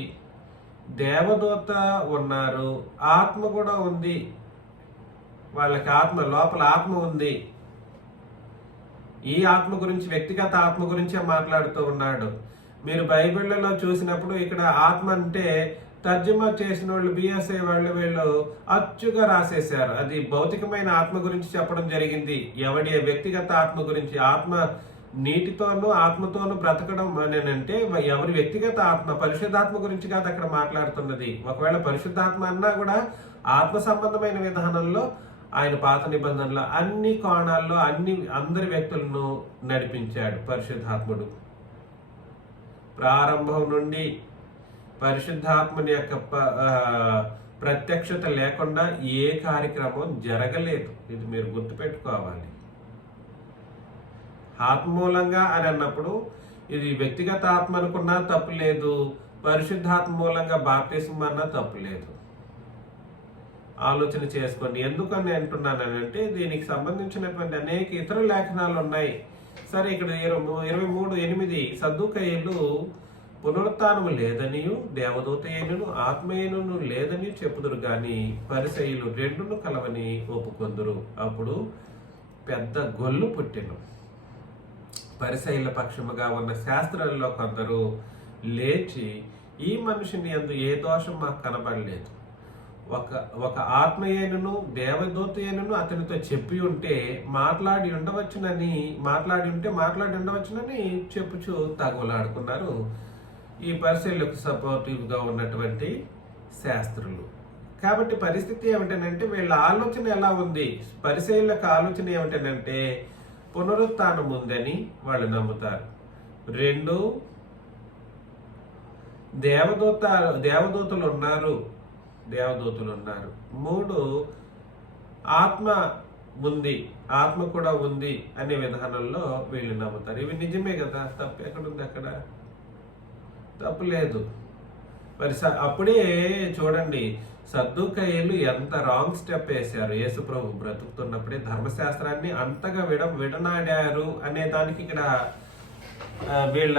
దేవదూత ఉన్నారు, ఆత్మ కూడా ఉంది, వాళ్ళకి ఆత్మ లోపల ఆత్మ ఉంది. ఈ ఆత్మ గురించి, వ్యక్తిగత ఆత్మ గురించే మాట్లాడుతూ ఉన్నాడు. మీరు బైబిళ్లలో చూసినప్పుడు ఇక్కడ ఆత్మ అంటే తర్జుమా చేసిన వాళ్ళు, బిఎస్ఐ వాళ్ళు, వీళ్ళు అచ్చుగా రాసేశారు. అది భౌతికమైన ఆత్మ గురించి చెప్పడం జరిగింది. ఎవడి వ్యక్తిగత ఆత్మ గురించి, ఆత్మ నీటితోనూ ఆత్మతోనూ బ్రతకడం అంటే ఎవరి వ్యక్తిగత ఆత్మ, పరిశుద్ధాత్మ గురించి కాదు అక్కడ మాట్లాడుతున్నది. ఒకవేళ పరిశుద్ధాత్మ అన్నా కూడా ఆత్మ సంబంధమైన విధానంలో ఆయన పాత నిబంధనలో అన్ని కోణాల్లో అందరి వ్యక్తులను నడిపించాడు పరిశుద్ధాత్ముడు. ప్రారంభం నుండి పరిశుద్ధాత్మని యొక్క ప్రత్యక్షత లేకుండా ఏ కార్యక్రమం జరగలేదు. ఇది మీరు గుర్తుపెట్టుకోవాలి. ఆత్మ మూలంగా అని అన్నప్పుడు ఇది వ్యక్తిగత ఆత్మ అనుకున్నా తప్పు లేదు, పరిశుద్ధాత్మ మూలంగా బాప్తిస్మం అన్నా తప్పు లేదు. ఆలోచన చేసుకోండి. ఎందుకని అంటున్నానంటే దీనికి సంబంధించినటువంటి అనేక ఇతర లేఖనాలు ఉన్నాయి. సరే, ఇక్కడ 23:8 సద్దూకయ్యులు పునరుత్థానము లేదనియు దేవదూత అయినను ఆత్మయనును లేదని చెప్పుదురు గాని పరిసయ్యులు రెండును కలవని ఒప్పుకొందురు. అప్పుడు పెద్ద గొల్లు పుట్టెను. పరిసయ్యుల పక్షముగా ఉన్న శాస్త్రాల్లో కొందరు లేచి, ఈ మనిషిని యందు ఏ దోషం మాకు కనబడలేదు, ఒక ఆత్మయేనును దేవదూతయేనును అతనితో చెప్పి ఉంటే మాట్లాడి ఉండవచ్చునని చెప్పుచు తగులాడుకున్నారు ఈ పరిశీలకు సపోర్టివ్గా ఉన్నటువంటి శాస్త్రులు. కాబట్టి పరిస్థితి ఏమిటంటే వీళ్ళ ఆలోచన ఎలా ఉంది? పరిశీలకు ఆలోచన ఏమిటంటే పునరుత్థానం ఉందని వాళ్ళు నమ్ముతారు. 2, దేవదూతలు ఉన్నారు. 3, ఆత్మ ఉంది, ఆత్మ కూడా ఉంది అనే విధానంలో వీళ్ళు నమ్ముతారు. ఇవి నిజమే కదా, తప్పు ఎక్కడుంది? అక్కడ తప్పు లేదు. మరి అప్పుడే చూడండి, సద్దూకయ్యులు ఎంత రాంగ్ స్టెప్ వేశారు. యేసుప్రభు బ్రతుకుతున్నప్పుడే ధర్మశాస్త్రాన్ని అంతగా విడనాడారు అనే దానికి ఇక్కడ వీళ్ళ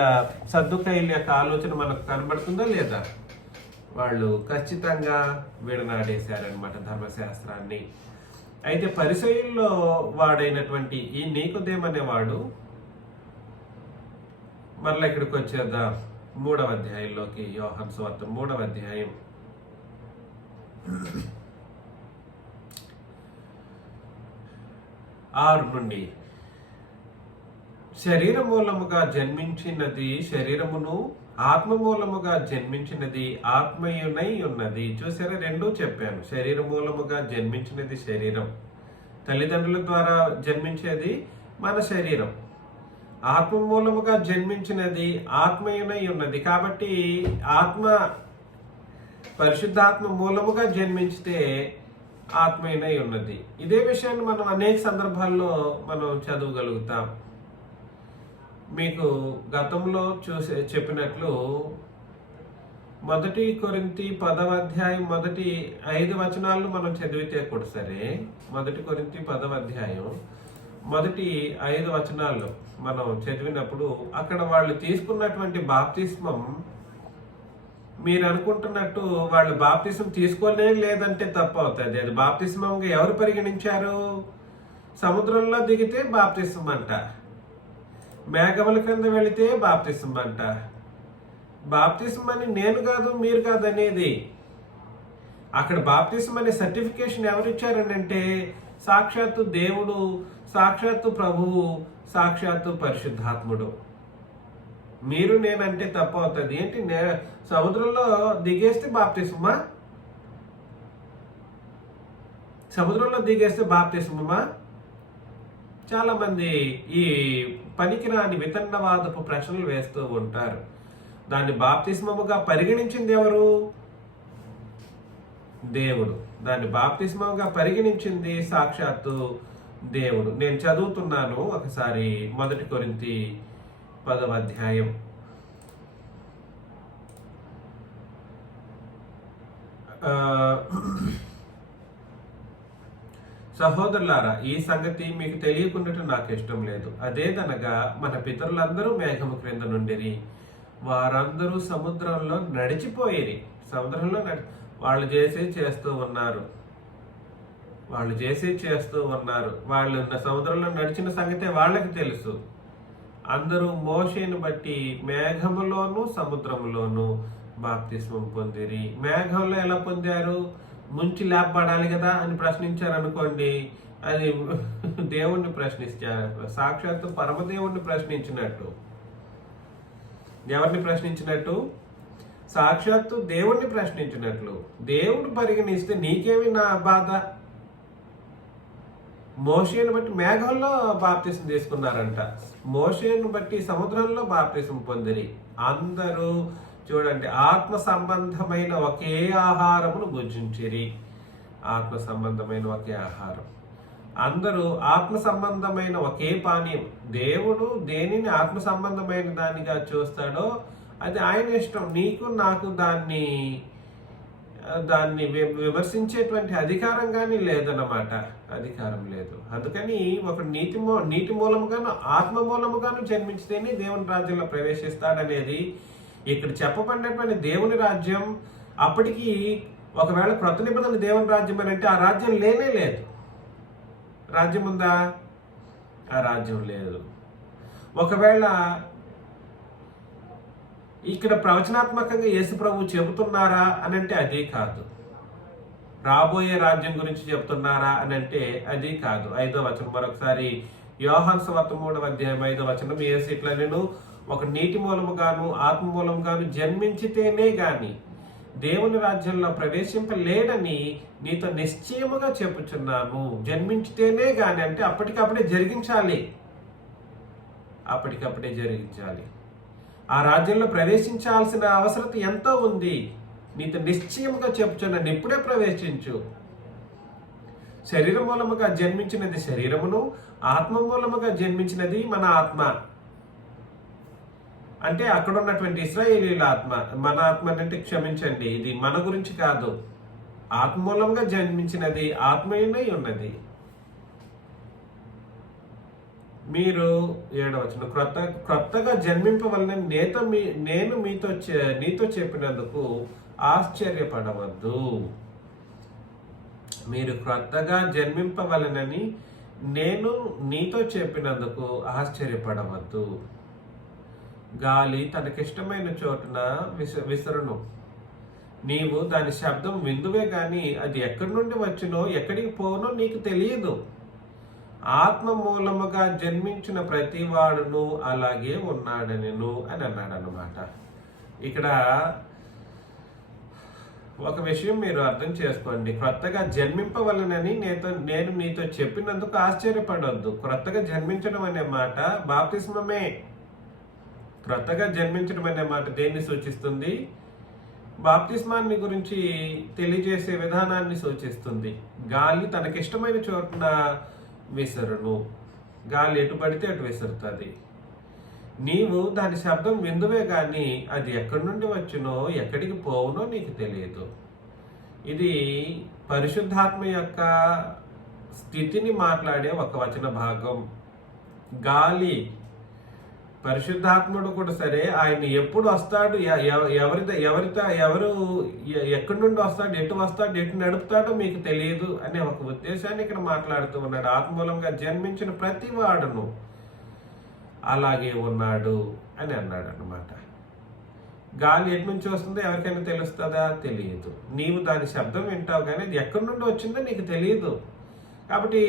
సద్దూకయ్యుల యొక్క ఆలోచన మనకు కనబడుతుందా లేదా? వాళ్ళు ఖచ్చితంగా విడనాడేశారనమాట ధర్మశాస్త్రాన్ని. అయితే పరిసయ్యుల్లో వాడైనటువంటి ఈ నీకోదేము అనేవాడు, మరలా ఇక్కడికి వచ్చేద్దాం 3వ అధ్యాయంలోకి. యోహాను సువార్త 3వ అధ్యాయం 6 నుండి. శరీర మూలముగా జన్మించినది శరీరమును, ఆత్మ మూలముగా జన్మించినది ఆత్మయునై ఉన్నది. చూసారా, రెండూ చెప్పాను. శరీర మూలముగా జన్మించినది శరీరం, తల్లిదండ్రుల ద్వారా జన్మించేది మన శరీరం. ఆత్మ మూలముగా జన్మించినది ఆత్మయునై ఉన్నది. కాబట్టి ఆత్మ, పరిశుద్ధాత్మ మూలముగా జన్మించితే ఆత్మయునై ఉన్నది. ఇదే విషయాన్ని మనం అనేక సందర్భాల్లో మనం చదవగలుగుతాం. మీకు గతంలో చెప్పినట్లు 1 కొరింథీ 10వ అధ్యాయం మొదటి 5 వచనాలను మనం చదివితే కూడా సరే, 1 కొరింథీ 10వ అధ్యాయం మొదటి 5 వచనాల్లో మనం చదివినప్పుడు అక్కడ వాళ్ళు తీసుకున్నటువంటి బాప్తిస్మం, మీరు అనుకుంటున్నట్టు వాళ్ళు బాప్తిస్మం తీసుకోలే లేదంటే తప్పు అవుతుంది. అది బాప్తిస్మంగా ఎవరు పరిగణించారు? సముద్రంలో దిగితే బాప్తిస్మం అంట, మేఘముల కింద వెళితే బాప్తిస్మం అంట. బాప్తిస్మం అని నేను కాదు, మీరు కాదు అనేది. అక్కడ బాప్తిస్మం అనే సర్టిఫికేషన్ ఎవరు ఇచ్చారనంటే సాక్షాత్తు దేవుడు, సాక్షాత్తు ప్రభువు, సాక్షాత్తు పరిశుద్ధాత్ముడు. మీరు నేనంటే తప్పు అవుతుంది. ఏంటి, సముద్రంలో దిగేస్తే బాప్తిస్మమా? సముద్రంలో దిగేస్తే బాప్తిస్మమా? చాలా మంది ఈ పనికిరాని వితండవాదపు ప్రశ్నలు వేస్తూ ఉంటారు. దాన్ని బాప్తిస్మముగా పరిగణించింది ఎవరు? దేవుడు. దాన్ని బాప్తిస్మముగా పరిగణించింది సాక్షాత్తు దేవుడు. నేను చదువుతున్నాను ఒకసారి 1 కొరింథీ 10వ అధ్యాయం. సహోదరులారా, ఈ సంగతి మీకు తెలియకుండాట నాకు ఇష్టం లేదు. అదేదనగా మన పితరులందరూ మేఘము క్రింద నుండిరి, వారందరూ సముద్రంలో నడిచిపోయేది. సముద్రంలో వాళ్ళు చేస్తూ ఉన్నారు. వాళ్ళు సముద్రంలో నడిచిన సంగతే వాళ్ళకి తెలుసు. అందరూ మోషేను బట్టి మేఘములోను సముద్రములోను బాప్తిస్మం పొందిరి. మేఘంలో ఎలా పొందారు? ముంచి లేపబడాలి కదా అని ప్రశ్నించారు అనుకోండి, అది దేవుణ్ణి ప్రశ్నించారు. సాక్షాత్తు పరమదేవుణ్ణి ప్రశ్నించినట్టు. ఎవరిని ప్రశ్నించినట్టు? సాక్షాత్తు దేవుణ్ణి ప్రశ్నించినట్లు. దేవుడు పరిగణిస్తే నీకేమి నా బాధ? మోషేను బట్టి మేఘంలో బాప్తిసం తీసుకున్నారంట, మోషేను బట్టి సముద్రంలో బాప్తిసం పొందిరి. అందరూ చూడండి, ఆత్మ సంబంధమైన ఒకే ఆహారమును భుజించిరి. ఆత్మ సంబంధమైన ఒకే ఆహారం, అందరూ ఆత్మ సంబంధమైన ఒకే పానీయం. దేవుడు దేనిని ఆత్మ సంబంధమైన దానిగా చూస్తాడో అది ఆయన ఇష్టం. నీకు నాకు దాన్ని విమర్శించేటువంటి అధికారం కానీ లేదన్నమాట. అధికారం లేదు. అందుకని ఒక నీటి మూలముగాను ఆత్మ మూలముగాను జన్మించితేనే దేవుని రాజ్యంలో ప్రవేశిస్తాడనేది ఇక్కడ చెప్పబడినటువంటి దేవుని రాజ్యం. అప్పటికి ఒకవేళ క్రొత్త నిబంధన దేవుని రాజ్యం అని అంటే ఆ రాజ్యం లేనే లేదు. రాజ్యం ఉందా? ఆ రాజ్యం లేదు. ఒకవేళ ఇక్కడ ప్రవచనాత్మకంగా యేసు ప్రభు చెబుతున్నారా అని అంటే అది కాదు. రాబోయే రాజ్యం గురించి చెబుతున్నారా అని అంటే అది కాదు. 5వ వచనం మరొకసారి, యోహాను సువార్త 3వ అధ్యాయం 5వ వచనం, యేసు ఇట్లా, నేను ఒక నీటి మూలముగాను ఆత్మ మూలముగాను జన్మించితేనే గాని దేవుని రాజ్యంలో ప్రవేశింపలేడని నీతో నిశ్చయముగా చెప్పుచున్నాను. జన్మించితేనే గాని అంటే అప్పటికప్పుడే జరిగించాలి. ఆ రాజ్యంలో ప్రవేశించాల్సిన అవసరం ఎంతో ఉంది. నీతో నిశ్చయముగా చెప్పుచున్నాను, ఇప్పుడే ప్రవేశించు. శరీరం మూలముగా జన్మించినది శరీరమును, ఆత్మ మూలముగా జన్మించినది మన ఆత్మ. అంటే అక్కడ ఉన్నటువంటి ఇశ్రాయేలీల ఆత్మ, మన ఆత్మ అంటే క్షమించండి, ఇది మన గురించి కాదు. ఆత్మ మూలంగా జన్మించినది ఆత్మీయమై ఉన్నది. మీరు 7వ వచనం, క్రొత్తగా జన్మింపవలనని నేను నీతో చెప్పినందుకు ఆశ్చర్యపడవద్దు. మీరు క్రొత్తగా జన్మింపవలనని నేను నీతో చెప్పినందుకు ఆశ్చర్యపడవద్దు. గాలి తనకిష్టమైన చోటున విసరును. నీవు దాని శబ్దం విందువే గాని అది ఎక్కడి నుండి వచ్చినో ఎక్కడికి పోనో నీకు తెలియదు. ఆత్మ మూలముగా జన్మించిన ప్రతి వాడును అలాగే ఉన్నాడనెను అని అన్నాడు అన్నమాట. ఇక్కడ ఒక విషయం మీరు అర్థం చేసుకోండి. క్రొత్తగా జన్మింపవలనని నేను నీతో చెప్పినందుకు ఆశ్చర్యపడొద్దు. క్రొత్తగా జన్మించడం అనే మాట బాప్తిస్మమే. క్రొత్తగా జన్మించడం అనే మాట దేన్ని సూచిస్తుంది? బాప్తిస్మాన్ని గురించి తెలియజేసే విధానాన్ని సూచిస్తుంది. గాలి తనకిష్టమైన చోటున విసరును. గాలి ఎటు పడితే అటు విసురుతుంది. నీవు దాని శబ్దం విందువే కానీ అది ఎక్కడి నుండి వచ్చినో ఎక్కడికి పోవునో నీకు తెలియదు. ఇది పరిశుద్ధాత్మ యొక్క స్థితిని మాట్లాడే ఒక వచన భాగం. గాలి, పరిశుద్ధాత్ముడు కూడా సరే, ఆయన ఎప్పుడు వస్తాడు, ఎవరు ఎక్కడి నుండి వస్తాడు, ఎటు వస్తాడు, ఎటు నడుపుతాడో మీకు తెలియదు అనే ఒక ఉద్దేశాన్ని ఇక్కడ మాట్లాడుతూ ఉన్నాడు. ఆత్మూలంగా జన్మించిన ప్రతి వాడును అలాగే ఉన్నాడు అని అన్నాడు అన్నమాట. గాలి ఎటు నుంచి వస్తుందో ఎవరికైనా తెలుస్తుందా? తెలియదు. నీవు దాని శబ్దం వింటావు కానీ అది ఎక్కడి నుండి వచ్చిందో నీకు తెలియదు. కాబట్టి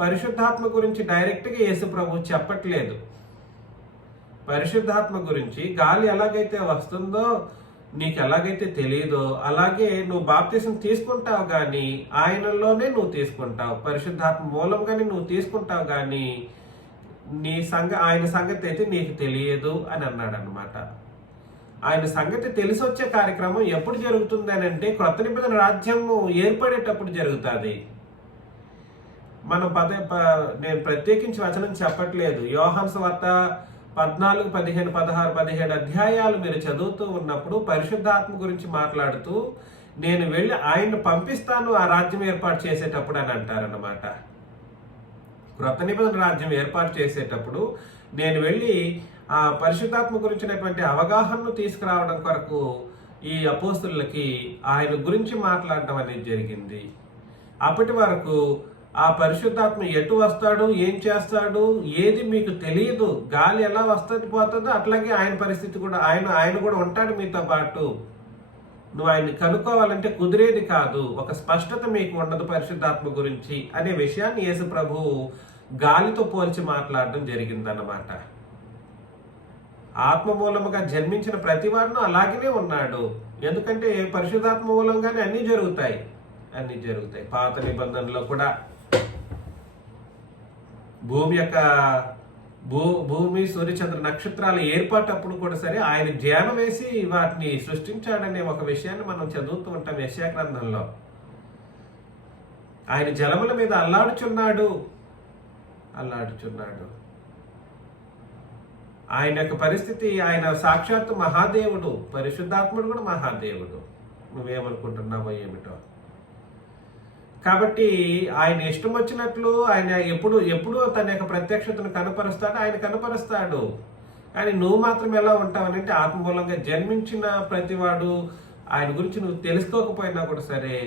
పరిశుద్ధాత్మ గురించి డైరెక్ట్గా యేసు ప్రభు చెప్పట్లేదు. పరిశుద్ధాత్మ గురించి గాలి ఎలాగైతే వస్తుందో నీకు ఎలాగైతే తెలియదో అలాగే నువ్వు బాప్తిసం తీసుకుంటావు కానీ ఆయనలోనే నువ్వు తీసుకుంటావు. పరిశుద్ధాత్మ మూలంగానే నువ్వు తీసుకుంటావు కానీ ఆయన సంగతి అయితే నీకు తెలియదు అని అన్నాడు అన్నమాట. ఆయన సంగతి తెలిసి వచ్చే కార్యక్రమం ఎప్పుడు జరుగుతుంది అని అంటే క్రొత్త నిబంధన రాజ్యము ఏర్పడేటప్పుడు జరుగుతుంది. మనం నేను ప్రత్యేకించి వచనం చెప్పట్లేదు. యోహాను సువార్త 14, 15, 16, 17 అధ్యాయాలు మీరు చదువుతూ ఉన్నప్పుడు పరిశుద్ధాత్మ గురించి మాట్లాడుతూ నేను వెళ్ళి ఆయన్ని పంపిస్తాను ఆ రాజ్యం ఏర్పాటు చేసేటప్పుడు అని అంటారన్నమాట. క్రొత్త నిబంధన రాజ్యం ఏర్పాటు చేసేటప్పుడు నేను వెళ్ళి ఆ పరిశుద్ధాత్మ గురించినటువంటి అవగాహనను తీసుకురావడం కొరకు ఈ అపోస్తులకి ఆయన గురించి మాట్లాడడం అనేది జరిగింది. అప్పటి వరకు ఆ పరిశుద్ధాత్మ ఎటు వస్తాడు, ఏం చేస్తాడు, ఏది మీకు తెలియదు. గాలి ఎలా వస్తుంది పోతుందో అట్లాగే ఆయన పరిస్థితి కూడా, ఆయన కూడా ఉంటాడు మీతో పాటు. నువ్వు ఆయన్ని కనుక్కోవాలంటే కుదిరేది కాదు. ఒక స్పష్టత మీకు ఉండదు పరిశుద్ధాత్మ గురించి అనే విషయాన్ని యేసు ప్రభువు గాలితో పోల్చి మాట్లాడడం జరిగిందన్నమాట. ఆత్మ మూలముగా జన్మించిన ప్రతి వాడును అలాగనే ఉన్నాడు. ఎందుకంటే పరిశుద్ధాత్మ మూలంగానే అన్నీ జరుగుతాయి. పాత నిబంధనలో కూడా భూమి సూర్యచంద్ర నక్షత్రాల ఏర్పాటప్పుడు కూడా సరే ఆయన ధ్యానం వేసి వాటిని సృష్టించాడనే ఒక విషయాన్ని మనం చదువుతూ ఉంటాం యెషయా గ్రంథంలో. ఆయన జలముల మీద అల్లాడుచున్నాడు. ఆయన యొక్క పరిస్థితి, ఆయన సాక్షాత్తు మహాదేవుడు, పరిశుద్ధాత్ముడు కూడా మహాదేవుడు. నువ్వేమనుకుంటున్నావో ఏమిటో. కాబట్టి ఆయన ఇష్టం వచ్చినట్లు ఆయన ఎప్పుడు తన యొక్క ప్రత్యక్షతను కనపరుస్తాడు, ఆయన కనపరుస్తాడు. కానీ నువ్వు మాత్రం ఎలా ఉంటావనంటే ఆత్మమూలంగా జన్మించిన ప్రతివాడు ఆయన గురించి నువ్వు తెలుసుకోకపోయినా కూడా సరే.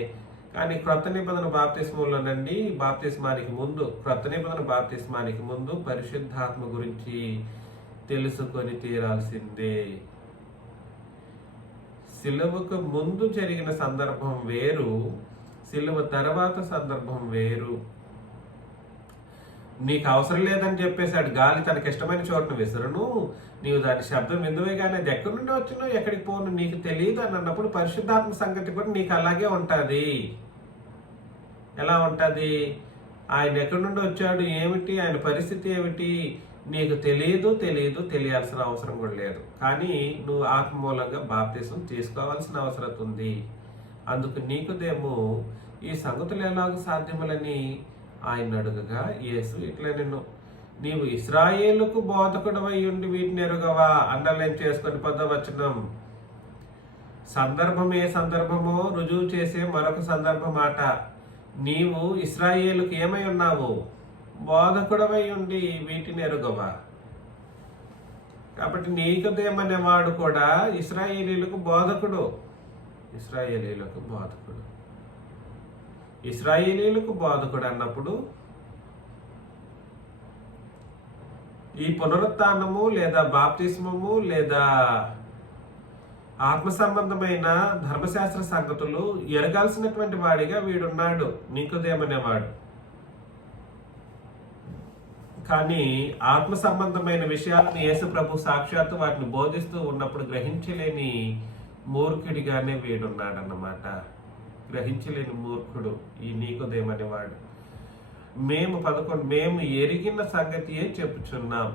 కానీ క్రొత్త నిబంధన బాప్తిస్మంలోనండి, క్రొత్త నిబంధన బాప్తిస్మానికి ముందు పరిశుద్ధాత్మ గురించి తెలుసుకొని తీరాల్సిందే. సిలువకు ముందు జరిగిన సందర్భం వేరు, సిలువ తర్వాత సందర్భం వేరు. నీకు అవసరం లేదని చెప్పేశాడు. గాలి తనకి ఇష్టమైన చోటును విసురును, నీవు దాని శబ్దం విందువే కానీ అది ఎక్కడి నుండి వచ్చినో ఎక్కడికి పోను నీకు తెలియదు అని అన్నప్పుడు పరిశుద్ధాత్మ సంగతి కూడా నీకు అలాగే ఉంటుంది. ఎలా ఉంటుంది? ఆయన ఎక్కడి నుండి వచ్చాడు, ఏమిటి ఆయన పరిస్థితి ఏమిటి నీకు తెలియాల్సిన అవసరం కూడా లేదు. కానీ నువ్వు ఆత్మ మూలంగా బాప్తిసం తీసుకోవాల్సిన అవసరం ఉంది. అందుకు నీకుదేమో ఈ సంగతులు ఎలాగూ సాధ్యములని ఆయన అడుగగా యేసు ఇట్లా నీవు ఇశ్రాయేలుకు బోధకుడవై ఉండి వీటిని ఎరుగవా అండర్లైన్ చేసుకొని 10వ వచనం. సందర్భం ఏ సందర్భమో రుజువు చేసే మరొక సందర్భం మాట. నీవు ఇశ్రాయేలుకు ఏమై ఉన్నావు? బోధకుడవై ఉండి వీటిని ఎరుగవా. కాబట్టి నీకుదేమనేవాడు కూడా ఇశ్రాయేలీలకు బోధకుడు. ఇశ్రాయేలీలకు బోధకుడు అన్నప్పుడు ఈ పునరుత్థానము లేదా బాప్తిస్మము లేదా ఆత్మ సంబంధమైన ధర్మశాస్త్ర సంగతులు ఎరగాల్సినటువంటి వాడిగా వీడున్నాడు నీకుదేమనేవాడు. కానీ ఆత్మ సంబంధమైన విషయాలను యేసు ప్రభు సాక్షాత్తు వాటిని బోధిస్తూ ఉన్నప్పుడు గ్రహించలేని మూర్ఖుడిగానే వీడున్నాడన్నమాట. గ్రహించలేని మూర్ఖుడు ఈ నీకుదేమనేవాడు. మేము ఎరిగిన సంగతియే చెప్పుచున్నాం,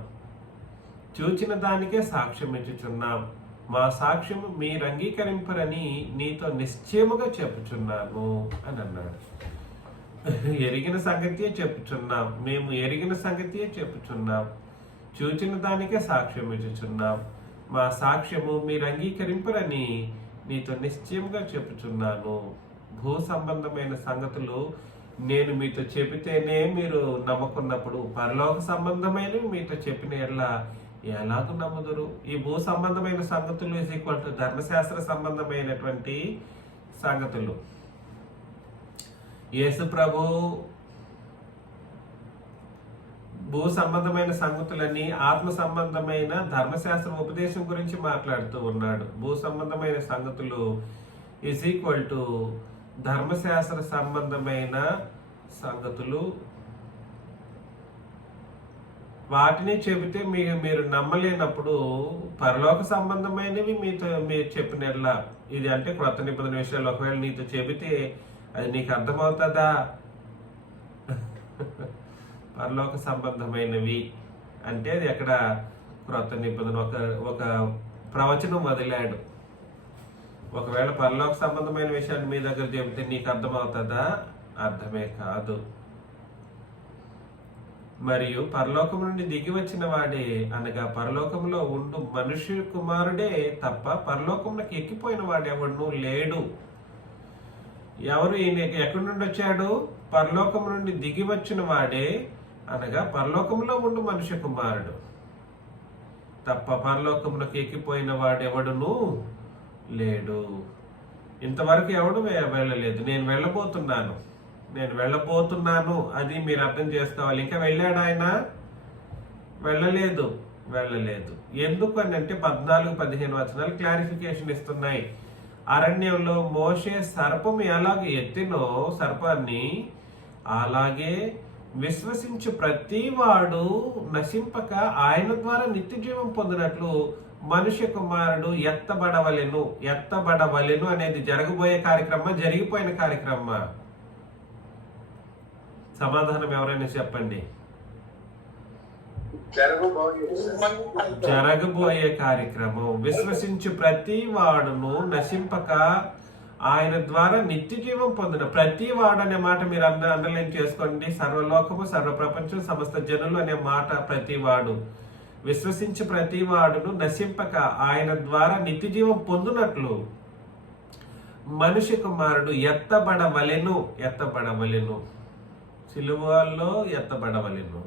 చూచిన దానికే సాక్ష్యం ఇచ్చుచున్నాం, మా సాక్ష్యము మీరు అంగీకరింపరని నీతో నిశ్చయముగా చెప్పుచున్నాము అని అన్నాడు. ఎరిగిన సంగతియే చెప్పుచున్నాం, మేము ఎరిగిన సంగతియే చెప్పుచున్నాం, చూచిన దానికే సాక్ష్యం ఇచ్చుచున్నాం, మా సాక్ష్యము మీరు అంగీకరింపరని నీతో నిశ్చయంగా చెప్పుచున్నాను. భూ సంబంధమైన సంగతులు నేను మీతో చెబితేనే మీరు నమ్ముకున్నప్పుడు పరలోక సంబంధమైనవి మీతో చెప్పిన ఎలాగూ నమ్ముదురు? ఈ భూ సంబంధమైన సంగతులు ఈజ్ ఈక్వల్ టు ధర్మశాస్త్ర సంబంధమైనటువంటి సంగతులు. యేసు ప్రభు భూ సంబంధమైన సంగతులని ఆత్మ సంబంధమైన ధర్మశాస్త్ర ఉపదేశం గురించి మాట్లాడుతూ ఉన్నాడు. భూ సంబంధమైన సంగతులు ఈజ్ ఈక్వల్ టు ధర్మశాస్త్ర సంబంధమైన సంగతులు. వాటిని చెబితే మీరు నమ్మలేనప్పుడు పరలోక సంబంధమైనవి మీరు చెప్పినట్లా ఇది అంటే క్రొత్త నిబంధన విషయాలు ఒకవేళ నీతో చెబితే అది నీకు అర్థమవుతుందా? పరలోక సంబంధమైనవి అంటే అది ఎక్కడ క్రొత్త నిబంధన ఒక ప్రవచనం వదిలాడు. ఒకవేళ పరలోక సంబంధమైన విషయాన్ని మీ దగ్గర చెబితే నీకు అర్థమవుతుందా? అర్థమే కాదు. మరియు పరలోకం నుండి దిగి వచ్చిన వాడే అనగా పరలోకంలో ఉండు మనుష్య కుమారుడే తప్ప పరలోకంలోకి ఎక్కిపోయిన వాడు ఎవడు లేడు. ఎవరు ఈయన ఎక్కడి నుండి వచ్చాడు? పరలోకం నుండి దిగి వచ్చిన వాడే అనగా పరలోకంలో ఉండు మనుష్య కుమారుడు. తప్ప పరలోకమునకు ఎక్కిపోయిన వాడెవడును లేడు. ఇంతవరకు ఎవడు వెళ్ళలేదు. నేను వెళ్ళబోతున్నాను అది మీరు అర్థం చేసుకోవాలి. ఇంకా వెళ్ళాడు ఆయన? వెళ్ళలేదు. ఎందుకు అని అంటే 14-15 వచనాలు క్లారిఫికేషన్ ఇస్తున్నాయి. అరణ్యంలో మోషే సర్పం ఎలాగ ఎత్తినో సర్పాన్ని, అలాగే విశ్వసించు ప్రతి వాడు నశింపక ఆయన ద్వారా నిత్య జీవం పొందినట్లు మనుష్య కుమారుడు ఎత్తబడవలెను అనేది జరగబోయే కార్యక్రమం, జరిగిపోయిన కార్యక్రమం? సమాధానం ఎవరైనా చెప్పండి. జరగబోయే కార్యక్రమం. విశ్వసించు ప్రతి వాడును నశింపక ఆయన ద్వారా నిత్య జీవం పొందిన ప్రతి వాడు అనే మాట మీరు అండర్లైన్ చేసుకోండి. సర్వలోకము, సర్వ ప్రపంచం, సమస్త జనులు అనే మాట ప్రతి వాడు. విశ్వసించు ప్రతి వాడును నశింపక ఆయన ద్వారా నిత్య జీవం పొందినట్లు మనుష్య కుమారుడు ఎత్తబడవలెను. సిలువలో ఎత్తబడవలెను.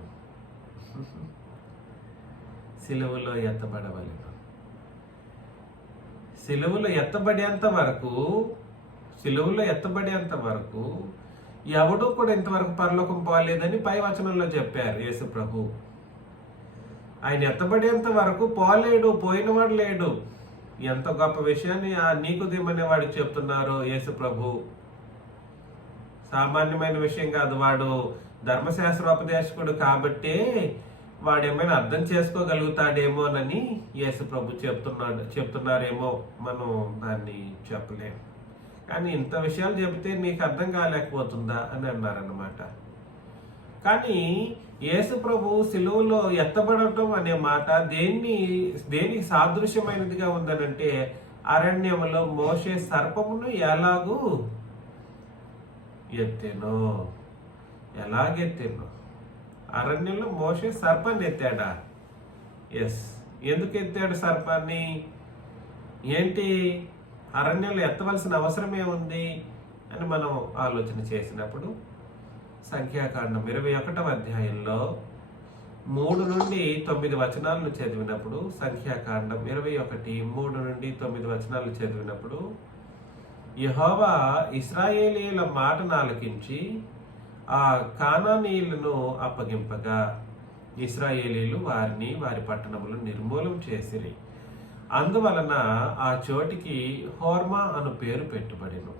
సిలువలో ఎత్తబడేంత వరకు ఎవడూ కూడా ఇంతవరకు పరలోకం పోలేదని పై వచనంలో చెప్పారు యేసు ప్రభు. ఆయన ఎత్తబడేంత వరకు పోలేడు, పోయినవాడు లేడు. ఎంత గొప్ప విషయాన్ని ఆ నీకుదేమనే వాడికి చెప్తున్నారు యేసు ప్రభు. సామాన్యమైన విషయం కాదు. వాడు ధర్మశాస్త్రోపదేశకుడు కాబట్టే వాడు ఏమైనా అర్థం చేసుకోగలుగుతాడేమోనని యేసు ప్రభు చెప్తున్నారేమో, మనం దాన్ని చెప్పలేము. కానీ ఇంత విషయాలు చెబితే నీకు అర్థం కాలేకపోతుందా అని అన్నారన్నమాట. కానీ యేసు ప్రభు సిలువలో ఎత్తబడటం అనే మాట దేనికి సాదృశ్యమైనదిగా ఉందనంటే, అరణ్యములో మోషే సర్పమును ఎలాగెత్తెనో. అరణ్యంలో మోషే సర్పాన్ని ఎత్తాడా? ఎస్. ఎందుకు ఎత్తాడు సర్పాన్ని? ఏంటి అరణ్యంలో ఎత్తవలసిన అవసరం ఏముంది అని మనం ఆలోచన చేసినప్పుడు, సంఖ్యాకాండం 21వ అధ్యాయంలో 3-9 వచనాలను చదివినప్పుడు, సంఖ్యాకాండం 21 3-9 వచనాలు చదివినప్పుడు, యెహోవా ఇశ్రాయేలీయుల మాటను ఆలకించి ఆ కానానీయులను అప్పగింపగా ఇశ్రాయేలీయులు వారిని వారి పట్టణములను నిర్మూలం చేసిరి. అందువలన ఆ చోటికి హోర్మా అను పేరు పెట్టుబడెను.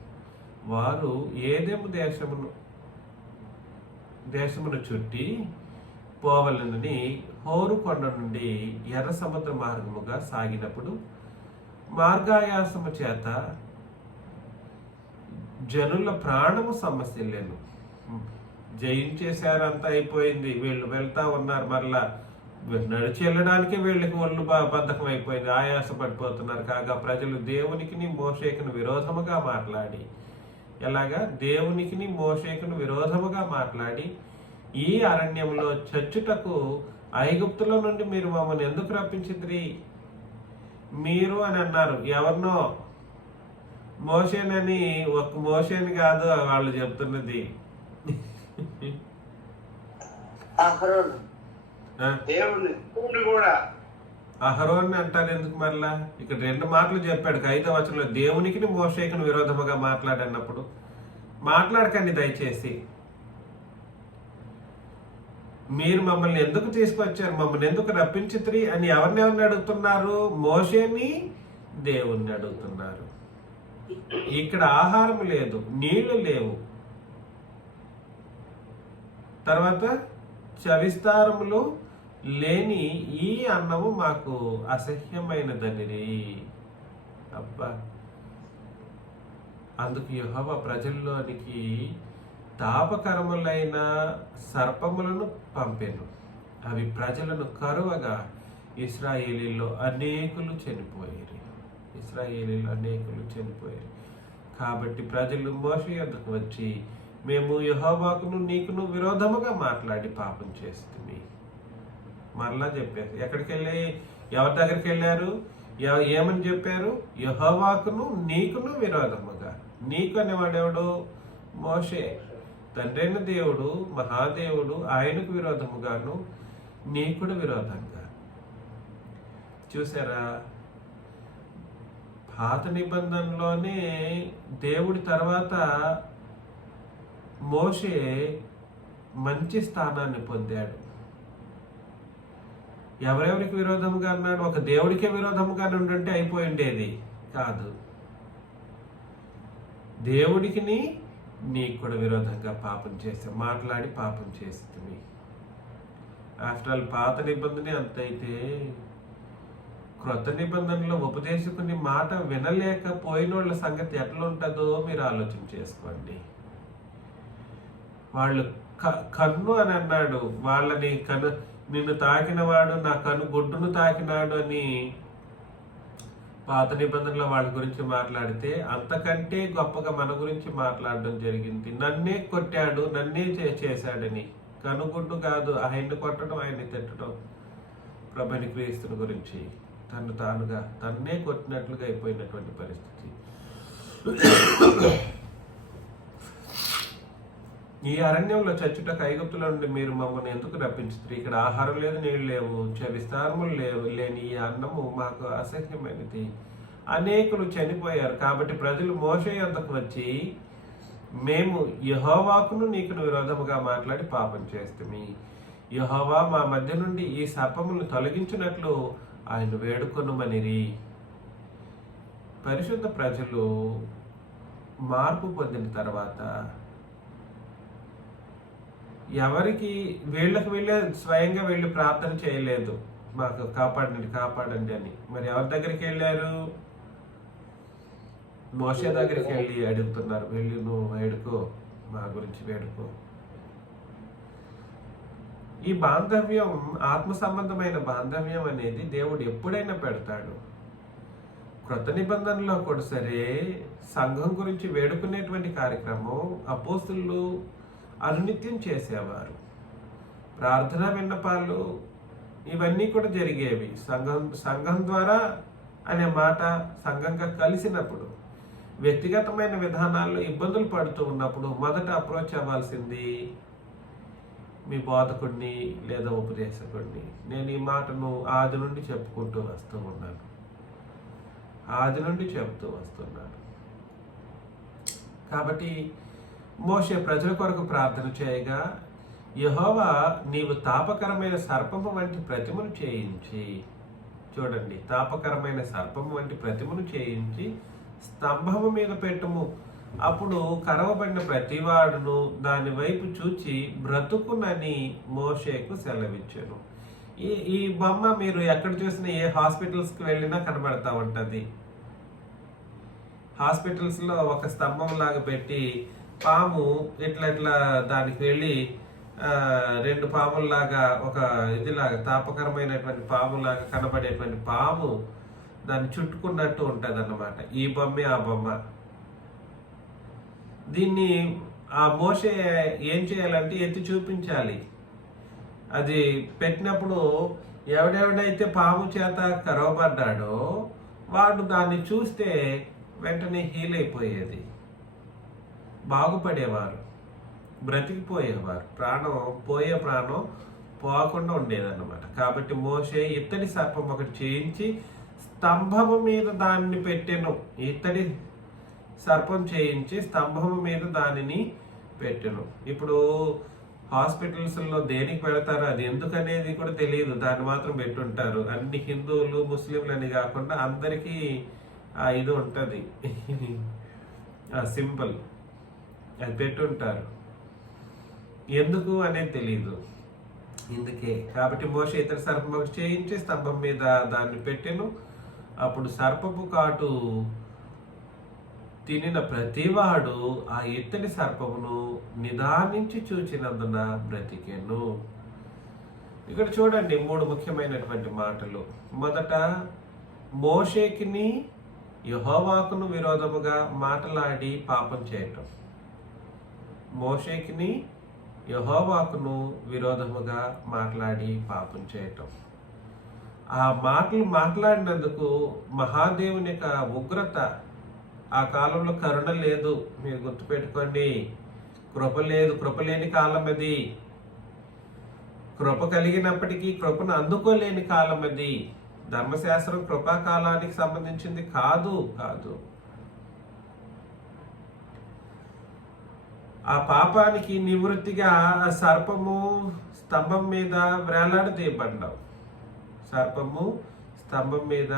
వారు ఏదెము దేశమును చుట్టి పోవలనని హోరు కొండ నుండి ఎర్ర సముద్ర మార్గముగా సాగినప్పుడు మార్గాయాసము చేత జనుల ప్రాణము సమస్యలేను. జయించేశారంతా అయిపోయింది, వీళ్ళు వెళ్తా ఉన్నారు, మరలా నడిచి వెళ్ళడానికి వీళ్ళకి ఒళ్ళు బద్ధకం అయిపోయింది, ఆయాస పడిపోతున్నారు. కాగా ప్రజలు దేవునికిని మోషేకును విరోధముగా మాట్లాడి, ఎలాగా దేవునికిని మోషేకును విరోధముగా మాట్లాడి, ఈ అరణ్యంలో చచ్చుటకు ఐగుప్తుల నుండి మీరు మమ్మల్ని ఎందుకు రప్పించిద్రి మీరు అని అన్నారు. ఎవరినో మోషేనని, ఒక మోషేని కాదు వాళ్ళు చెప్తున్నది, అహరోన్ అంటారు. ఎందుకు మరలా ఇక్కడ 2 మాటలు చెప్పాడు 5వ వచనంలో, దేవునికి మోషేకును విరోధముగా మాట్లాడన్నప్పుడు. మాట్లాడకండి దయచేసి. మీరు మమ్మల్ని ఎందుకు తీసుకొచ్చారు, మమ్మల్ని ఎందుకు రప్పించిత్రి అని ఎవరిని అడుగుతున్నారు? మోషేని, దేవుణ్ణి అడుగుతున్నారు. ఇక్కడ ఆహారం లేదు, నీళ్లు లేవు, తర్వాత చవిస్తారములు లేని ఈ అన్నము మాకు అసహ్యమైనదని. అబ్బా, అందుకు యెహోవా ప్రజల్లోనికి తాపకరములైన సర్పములను పంపెను. అవి ప్రజలను కరువగా ఇశ్రాయేలీలో అనేకులు చనిపోయారు. కాబట్టి ప్రజలు మోషే యొద్దకు వచ్చి, మేము యెహోవాకును నీకును విరోధముగా మాట్లాడి పాపం చేస్తుంది. మరలా చెప్పారు. ఎక్కడికి వెళ్ళి ఎవరి దగ్గరికి వెళ్ళారు? ఏమని చెప్పారు? యెహోవాకును నీకును విరోధముగా. నీకు అనేవాడెవడు? మోషే. తండ్రైన దేవుడు, మహాదేవుడు, ఆయనకు విరోధముగాను నీకుడు విరోధంగా. చూసారా, పాత నిబంధనలోనే దేవుడి తర్వాత మోషే మంచి స్థానాన్ని పొందాడు. ఎవరెవరికి విరోధంగా అన్నాడు? ఒక దేవుడికే విరోధంగానే ఉండుంటే అయిపోయి ఉండేది కాదు. దేవుడికి నీకు కూడా విరోధంగా పాపం చేస్తే, మాట్లాడి పాపం చేస్తుంది. ఆఫ్టర్ ఆల్ పాత నిబంధన అంతైతే క్రొత్త నిబంధనలో ఉపదేశకుని మాట వినలేకపోయినోళ్ళ సంగతి ఎట్లా ఉంటుందో మీరు ఆలోచన చేసుకోండి. వాళ్ళు కన్ను అని అన్నాడు, వాళ్ళని నిన్ను తాకినవాడు నా కన్ను గుడ్డును తాకినాడు అని పాత నిబంధనలో వాళ్ళ గురించి మాట్లాడితే, అంతకంటే గొప్పగా మన గురించి మాట్లాడడం జరిగింది. నన్నే కొట్టాడు, నన్నే చేశాడని. కనుగుడ్డు కాదు, ఆయన్ని కొట్టడం, ఆయన్ని తిట్టడం. ప్రభుని క్రీస్తుని గురించి తను తానుగా తన్నే కొట్టినట్లుగా అయిపోయినటువంటి పరిస్థితి. ఈ అరణ్యంలో చచ్చుటకు ఐగుప్తుల నుండి మీరు మమ్మల్ని ఎందుకు రప్పించుతారు? ఇక్కడ ఆహారం లేదు, నీళ్లు లేవు, విస్తారములు లేని ఈ అన్నము మాకు అసహ్యమైనది. అనేకులు చనిపోయారు. కాబట్టి ప్రజలు మోషే యొద్దకు వచ్చి, మేము యెహోవాకును నీకును విరోధముగా మాట్లాడి పాపం చేస్తాము. యెహోవా మా మధ్య నుండి ఈ సర్పములను తొలగించినట్లు ఆయన వేడుకొనుమనిరి. పరిశుద్ధ ప్రజలు మార్పు పొందిన తర్వాత ఎవరికి వీళ్ళే స్వయంగా వెళ్ళి ప్రార్థన చేయలేదు, మాకు కాపాడండి కాపాడండి అని. మరి ఎవరి దగ్గరికి వెళ్ళారు? మోషే దగ్గరికి వెళ్ళి అడుగుతున్నారు, వెళ్ళి నువ్వు వేడుకో, మా గురించి వేడుకో. ఈ బాంధవ్యం, ఆత్మ సంబంధమైన బాంధవ్యం అనేది దేవుడు ఎప్పుడైనా పెడతాడు. క్రొత్త నిబంధనలో కూడా సరే, సంఘం గురించి వేడుకునేటువంటి కార్యక్రమం అపోస్తులు అనునిత్యం చేసేవారు. ప్రార్థనా విన్నపాలు ఇవన్నీ కూడా జరిగేవి. సంఘం ద్వారా అనే మాట సంఘంగా కలిసినప్పుడు, వ్యక్తిగతమైన విధానాల్లో ఇబ్బందులు పడుతూ ఉన్నప్పుడు మొదట అప్రోచ్ అవ్వాల్సింది మీ బోధకుడిని లేదా ఉపదేశకుడిని. నేను ఈ మాటను ఆది నుండి చెప్పుకుంటూ వస్తూ ఉన్నాను, ఆది నుండి చెప్తూ వస్తున్నాను. కాబట్టి మోషే ప్రజల కొరకు ప్రార్థన చేయగా, యెహోవా నీవు తాపకరమైన సర్పము వంటి ప్రతిమను చేయించి, చూడండి, తాపకరమైన సర్పము వంటి ప్రతిమను చేయించి స్తంభము మీద పెట్టుము. అప్పుడు కరవబడిన ప్రతివాడును దాని వైపు చూచి బ్రతుకునని మోషేకు సెలవిచ్చాను. ఈ బొమ్మ మీరు ఎక్కడ చూసినా, ఏ హాస్పిటల్స్కి వెళ్ళినా కనబడతా ఉంటుంది. హాస్పిటల్స్లో ఒక స్తంభం లాగా పెట్టి పాము ఇట్లా దానికి వెళ్ళి రెండు పాముల్లాగా, ఒక ఇదిలాగా తాపకరమైనటువంటి పాములాగా కనబడేటువంటి పాము దాన్ని చుట్టుకున్నట్టు ఉంటుంది అన్నమాట. ఈ బొమ్మే ఆ బొమ్మ. దీన్ని ఆ మోషే ఏం చేయాలంటే ఎత్తి చూపించాలి. అది పెట్టినప్పుడు ఎవడెవడైతే పాము చేత కరవబడ్డాడో వాడు దాన్ని చూస్తే వెంటనే హీల్ అయిపోయేది, బాగుపడేవారు, బ్రతికిపోయేవారు, ప్రాణం పోకుండా ఉండేదన్నమాట. కాబట్టి మోషే ఇత్తడి సర్పం ఒకటి చేయించి స్తంభము మీద దాన్ని పెట్టెను. ఇత్తడి సర్పం చేయించి స్తంభము మీద దానిని పెట్టెను. ఇప్పుడు హాస్పిటల్స్లో దేనికి పెడతారో అది ఎందుకనేది కూడా తెలియదు, దాన్ని మాత్రం పెట్టుంటారు. అన్ని హిందువులు ముస్లింలని కాకుండా అందరికీ ఇది ఉంటుంది, సింపుల్, అది పెట్టుంటారు. ఎందుకు అనేది తెలియదు, ఇందుకే. కాబట్టి మోషే ఇతర సర్పం ఒకటి చేయించి స్తంభం మీద దాన్ని పెట్టెను. అప్పుడు సర్పపు కాటు తినిన ప్రతివాడు ఆ ఇత్తడి సర్పమును నిదానించి చూచినందున బ్రతికెను. ఇక్కడ చూడండి, 3 ముఖ్యమైనటువంటి మాటలు. మొదట, మోషేకిని యెహోవాకును విరోధముగా మాటలాడి పాపం చేయటం. మోషేకిని యెహోవాకును విరోధముగా మాట్లాడి పాపం చేయటం. ఆ మాటలు మాట్లాడినందుకు మహాదేవుని యొక్క ఉగ్రత, ఆ కాలంలో కరుణ లేదు, మీరు గుర్తుపెట్టుకోండి. కృప లేదు, కృప లేని కాలం అది. కృప కలిగినప్పటికీ కృపను అందుకోలేని కాలం అది. ధర్మశాస్త్రం కృపాకాలానికి సంబంధించింది కాదు. ఆ పాపానికి నివృత్తిగా సర్పము స్తంభం మీద వేలాడదీయబడ్డాం. సర్పము స్తంభం మీద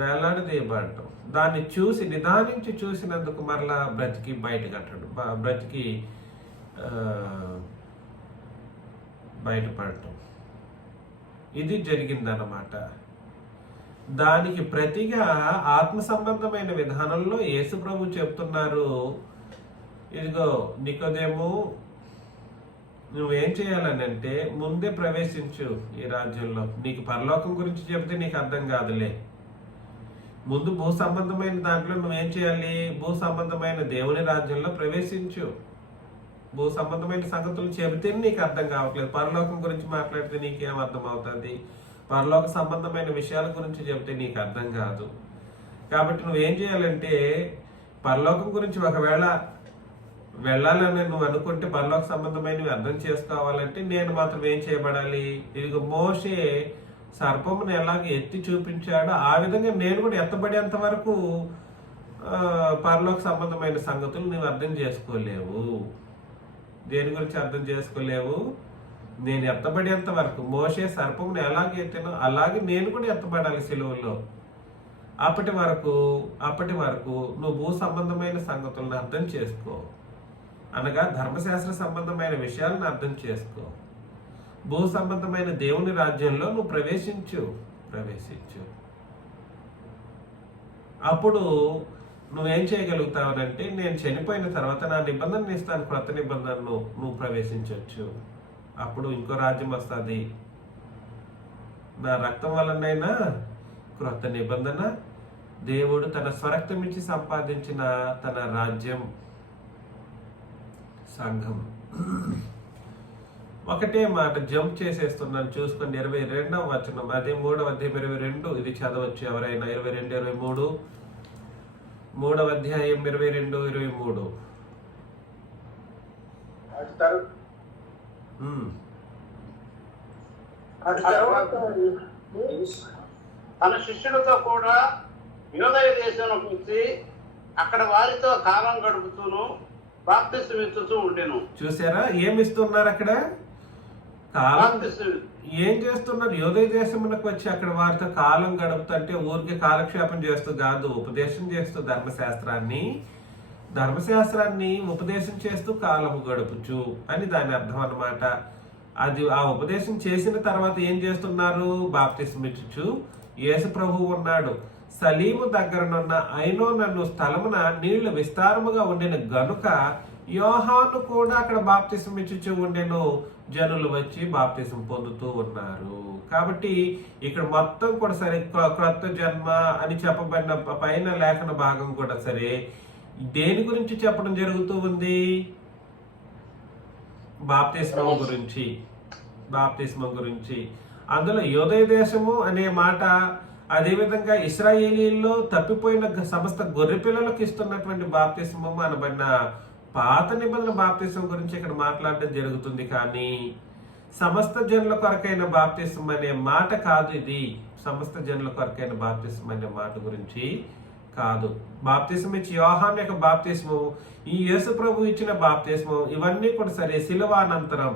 వేలాడదీయబడ్డాం. దాన్ని చూసి నిదానించి చూసినందుకు మరలా బ్రతికి బయటపడటం ఇది జరిగిందన్నమాట. దానికి ప్రతిగా ఆత్మ సంబంధమైన విధానంలో యేసు ప్రభు చెప్తున్నారు, ఇదిగో నికోదేము, నువ్వేం చేయాలని అంటే ముందే ప్రవేశించు ఈ రాజ్యంలో. నీకు పరలోకం గురించి చెప్తే నీకు అర్థం కాదులే. ముందు భూ సంబంధమైన దాంట్లో నువ్వేం చేయాలి? భూ సంబంధమైన దేవుని రాజ్యంలో ప్రవేశించు. భూ సంబంధమైన సంగతులు చెబితే నీకు అర్థం కావట్లేదు. పరలోకం గురించి మాట్లాడితే నీకేం అర్థం అవుతుంది? పరలోక సంబంధమైన విషయాల గురించి చెబితే నీకు అర్థం కాదు. కాబట్టి నువ్వేం చేయాలంటే, పరలోకం గురించి ఒకవేళ వెళ్ళాలని నువ్వు అనుకుంటే, పరలోక సంబంధమైనవి అర్థం చేసుకోవాలంటే నేను మాత్రం ఏం చేయబడాలి? ఇదిగో మోషే సర్పమును ఎలాగ ఎత్తి చూపించాడో ఆ విధంగా నేను కూడా ఎత్తబడేంత వరకు పరలోక సంబంధమైన సంగతులు నువ్వు అర్థం చేసుకోలేవు. దేని గురించి అర్థం చేసుకోలేవు? నేను ఎత్తబడేంత వరకు మోషే సర్పమును ఎలాగ ఎత్తానో అలాగే నేను కూడా ఎత్తబడాలి సిలువలో. అప్పటి వరకు నువ్వు భూ సంబంధమైన సంగతులను అర్థం చేసుకో, అనగా ధర్మశాస్త్ర సంబంధమైన విషయాలను అర్థం చేసుకో. భూ సంబంధమైన దేవుని రాజ్యంలో నువ్వు ప్రవేశించు. అప్పుడు నువ్వేం చేయగలుగుతావనంటే, నేను చనిపోయిన తర్వాత నా నిబంధనను ఇస్తాను, క్రొత్త నిబంధనను నువ్వు ప్రవేశించవచ్చు. అప్పుడు ఇంకో రాజ్యం వస్తుంది. నా రక్తం వలనైనా క్రొత్త నిబంధన, దేవుడు తన స్వరక్తం ఇచ్చి సంపాదించిన తన రాజ్యం, సంఘం. ఒకటే మాట జంప్ చేసేస్తున్నాను, చూసుకొని 22వ వచనం, అదే 3వ అధ్యాయం 22. ఇది చదవచ్చు ఎవరైనా. 22, 23, 3వ అధ్యాయం 22, 23. తన శిష్యులతో కూడా యూదయ దేశంలోకి వచ్చి అక్కడ వారితో కాలం గడుపుతూను బాప్తిస్మం ఇచ్చుతూ ఉండెను. చూసారా ఏమిస్తున్నారు అక్కడ? ఏం చేస్తున్నారు? యూదయ దేశమునకు వచ్చి అక్కడ వారితో కాలం గడుపుతుంటే ఊరికి కాలక్షేపం చేస్తూ కాదు, ఉపదేశం చేస్తూ ధర్మశాస్త్రాన్ని ఉపదేశం చేస్తూ కాలము గడుపుచు అని దాని అర్థం అన్నమాట. అది ఆ ఉపదేశం చేసిన తర్వాత ఏం చేస్తున్నారు? బాప్తిస్మం ఇచ్చుచు. యేసు ప్రభువు ఉన్నాడు. సలీము దగ్గరనున్న ఐనోనను స్థలమున నీళ్లు విస్తారముగా ఉండిన గనుక యోహాను కూడా అక్కడ బాప్తిస్మం ఇచ్చుచు ఉండెను. జనులు వచ్చి బాప్తిస్మం పొందుతూ ఉన్నారు. కాబట్టి ఇక్కడ మొత్తం కూడా సరే, క్రొత్త జన్మ అని చెప్పబడిన పైన లేఖన భాగం కూడా సరే దేని గురించి చెప్పడం జరుగుతూ ఉంది? బాప్తిస్మం గురించి. అందులో యూదయ దేశము అనే మాట, అదేవిధంగా ఇశ్రాయేలీల్లో తప్పిపోయిన సమస్త గొర్రె పిల్లలకు ఇస్తున్నటువంటి బాప్తిస్మము అనబడిన పాత నిబంధన బాప్తిస్మం గురించి ఇక్కడ మాట్లాడడం జరుగుతుంది. కానీ సమస్త జనుల కొరకైన బాప్తిస్మం అనే మాట కాదు ఇది. సమస్త జనుల కొరకైన బాప్తిస్మం అనే మాట గురించి కాదు. బాప్తిస్మం ఇచ్చి యోహాను యొక్క బాప్తిస్మం, ఈ యేసు ప్రభు ఇచ్చిన బాప్తిస్మం, ఇవన్నీ కూడా సరే శిలువానంతరం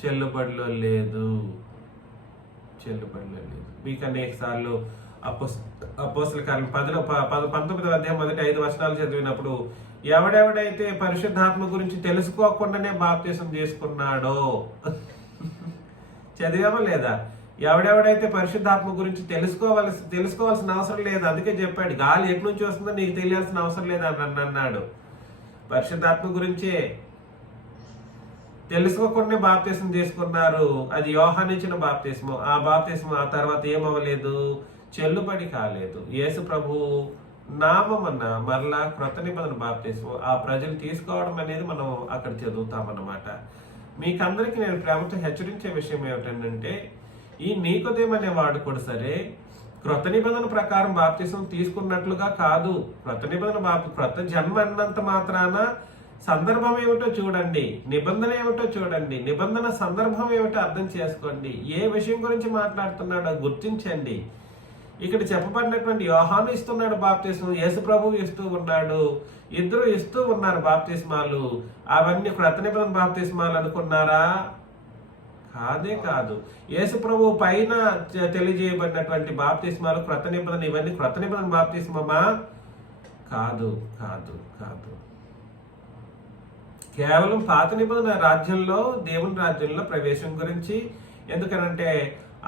చెల్లుబడిలో లేదు. మీకు అనేక సార్లు అపోస్తల కార్యం 19వ అధ్యాయం 5 వచనాలు చదివినప్పుడు, ఎవడెవడైతే పరిశుద్ధాత్మ గురించి తెలుసుకోకుండానే బాప్తిసం చేసుకున్నాడో చదివామా లేదా? ఎవడెవడైతే పరిశుద్ధాత్మ గురించి తెలుసుకోవాల్సిన అవసరం లేదు, అందుకే చెప్పాడు గాలి ఎటు నుంచి వస్తుందో నీకు తెలియాల్సిన అవసరం లేదు అని అన్నాడు. పరిశుద్ధాత్మ గురించే తెలుసుకోకుండా బాప్తిసం చేసుకున్నారు. అది యోహాను ఇచ్చిన బాప్తిస్మం. ఆ బాప్తిస్మం ఆ తర్వాత ఏమవ్వలేదు, చెల్లుబడి కాలేదు. యేసు ప్రభు నామమన్న మరలా క్రొత్త నిబంధన బాప్తిస్మం ఆ ప్రజలు తీసుకోవడం అనేది మనం అక్కడ చదువుతామన్నమాట. మీకందరికీ నేను ప్రేమతో హెచ్చరించే విషయం ఏమిటంటే, ఈ నీకోదేము అనేవాడు కూడా సరే క్రొత్త నిబంధన ప్రకారం బాప్తిసం తీసుకున్నట్లుగా కాదు. క్రొత్త నిబంధన క్రొత్త జన్మ అన్నంత మాత్రాన సందర్భం ఏమిటో చూడండి, నిబంధన ఏమిటో చూడండి, నిబంధన సందర్భం ఏమిటో అర్థం చేసుకోండి, ఏ విషయం గురించి మాట్లాడుతున్నాడో గుర్తించండి. ఇక్కడ చెప్పబడినటువంటి యోహాను ఇస్తున్నాడు బాప్తిస్మం, యేసు ప్రభువు ఇస్తూ ఉన్నాడు, ఇద్దరు ఇస్తూ ఉన్నారు బాప్తిస్మాలు. అవన్నీ క్రొత్త నిబంధన బాప్తిస్మాలు అనుకున్నారా? కాదే కాదు. యేసు ప్రభువు పైన తెలియజేయబడినటువంటి బాప్తిస్మాలు క్రొత్త నిబంధన, ఇవన్నీ క్రొత్త నిబంధన బాప్తిస్మమా? కాదు కాదు కాదు. కేవలం పాత నిబంధన రాజ్యంలో, దేవుని రాజ్యంలో ప్రవేశం గురించి. ఎందుకనంటే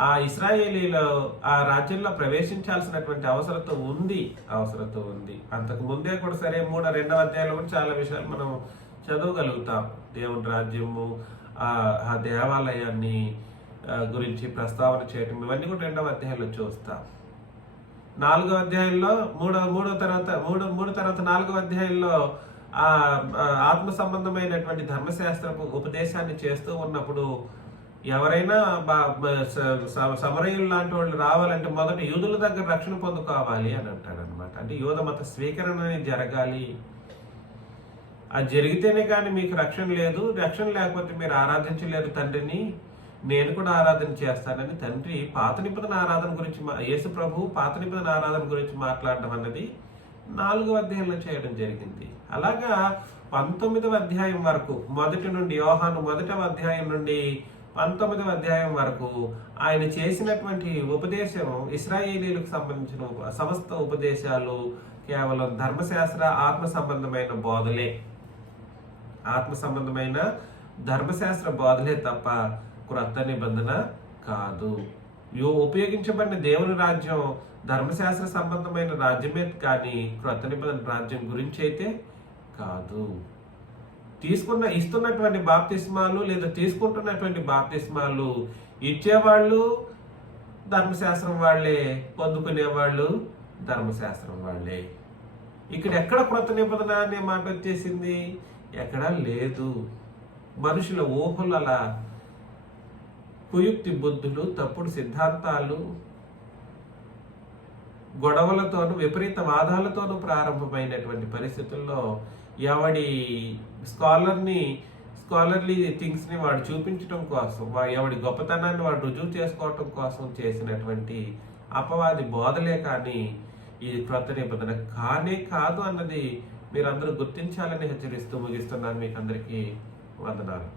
ఆ ఇశ్రాయేలీలో ఆ రాజ్యంలో ప్రవేశించాల్సినటువంటి అవసరత ఉంది. అంతకు ముందే కూడా సరే 2వ అధ్యాయంలో కూడా చాలా విషయాలు మనం చదవగలుగుతాం. దేవుని రాజ్యము, ఆ దేవాలయాన్ని గురించి ప్రస్తావన చేయటం, ఇవన్నీ కూడా 2వ అధ్యాయంలో చూస్తాం. 4వ అధ్యాయంలో మూడో తర్వాత 4వ అధ్యాయంలో ఆ ఆత్మ సంబంధమైనటువంటి ధర్మశాస్త్రపు ఉపదేశాన్ని చేస్తూ ఉన్నప్పుడు ఎవరైనా సమరయులు లాంటి వాళ్ళు రావాలంటే మొదట యూదుల దగ్గర రక్షణ పొందుకోవాలి అని అంటాడు అనమాట. అంటే యూద మత స్వీకరణ అనేది జరగాలి. అది జరిగితేనే కానీ మీకు రక్షణ లేదు, రక్షణ లేకపోతే మీరు ఆరాధించలేరు తండ్రిని, నేను కూడా ఆరాధన చేస్తానని తండ్రి పాత నిబంధన ఆరాధన గురించి, యేసు ప్రభు పాత నిబంధన ఆరాధన గురించి మాట్లాడడం అన్నది 4వ అధ్యాయంలో చేయడం జరిగింది. అలాగా 19వ అధ్యాయం వరకు, మొదటి నుండి యోహాను 1వ అధ్యాయం నుండి 19వ అధ్యాయం వరకు ఆయన చేసినటువంటి ఉపదేశం, ఇశ్రాయేలీలకు సంబంధించిన సమస్త ఉపదేశాలు కేవలం ధర్మశాస్త్ర ఆత్మ సంబంధమైన బోధలే, ఆత్మ సంబంధమైన ధర్మశాస్త్ర బోధలే తప్ప క్రొత్త నిబంధన కాదు. ఉపయోగించబడిన దేవుని రాజ్యం ధర్మశాస్త్ర సంబంధమైన రాజ్యమే కానీ క్రొత్త నిబంధన రాజ్యం గురించి అయితే కాదు. ఇస్తున్నటువంటి బాప్తిస్మాలు లేదా తీసుకుంటున్నటువంటి బాప్తిస్మాలు ఇచ్చేవాళ్ళు ధర్మశాస్త్రం వాళ్ళే, పొందుకునేవాళ్ళు ధర్మశాస్త్రం వాళ్ళే. ఇక్కడ ఎక్కడ క్రొత్త నిబంధన అనే మాట వచ్చేసింది? ఎక్కడా లేదు. మనుషుల ఊహలు అలా కుయుక్తి బుద్ధులు, తప్పుడు సిద్ధాంతాలు, గొడవలతోనూ విపరీత వాదాలతోనూ ప్రారంభమైనటువంటి పరిస్థితుల్లో ఎవడి స్కాలర్లీ థింగ్స్ని వాడు చూపించడం కోసం, ఎవడి గొప్పతనాన్ని వాడు రుజువు చేసుకోవటం కోసం చేసినటువంటి అపవాది బోధలే కానీ ఇది క్రొత్త నిబంధన కానే కాదు అన్నది మీరందరూ గుర్తించాలని హెచ్చరిస్తూ ముగిస్తున్నాను. మీకు అందరికీ వందనాలు.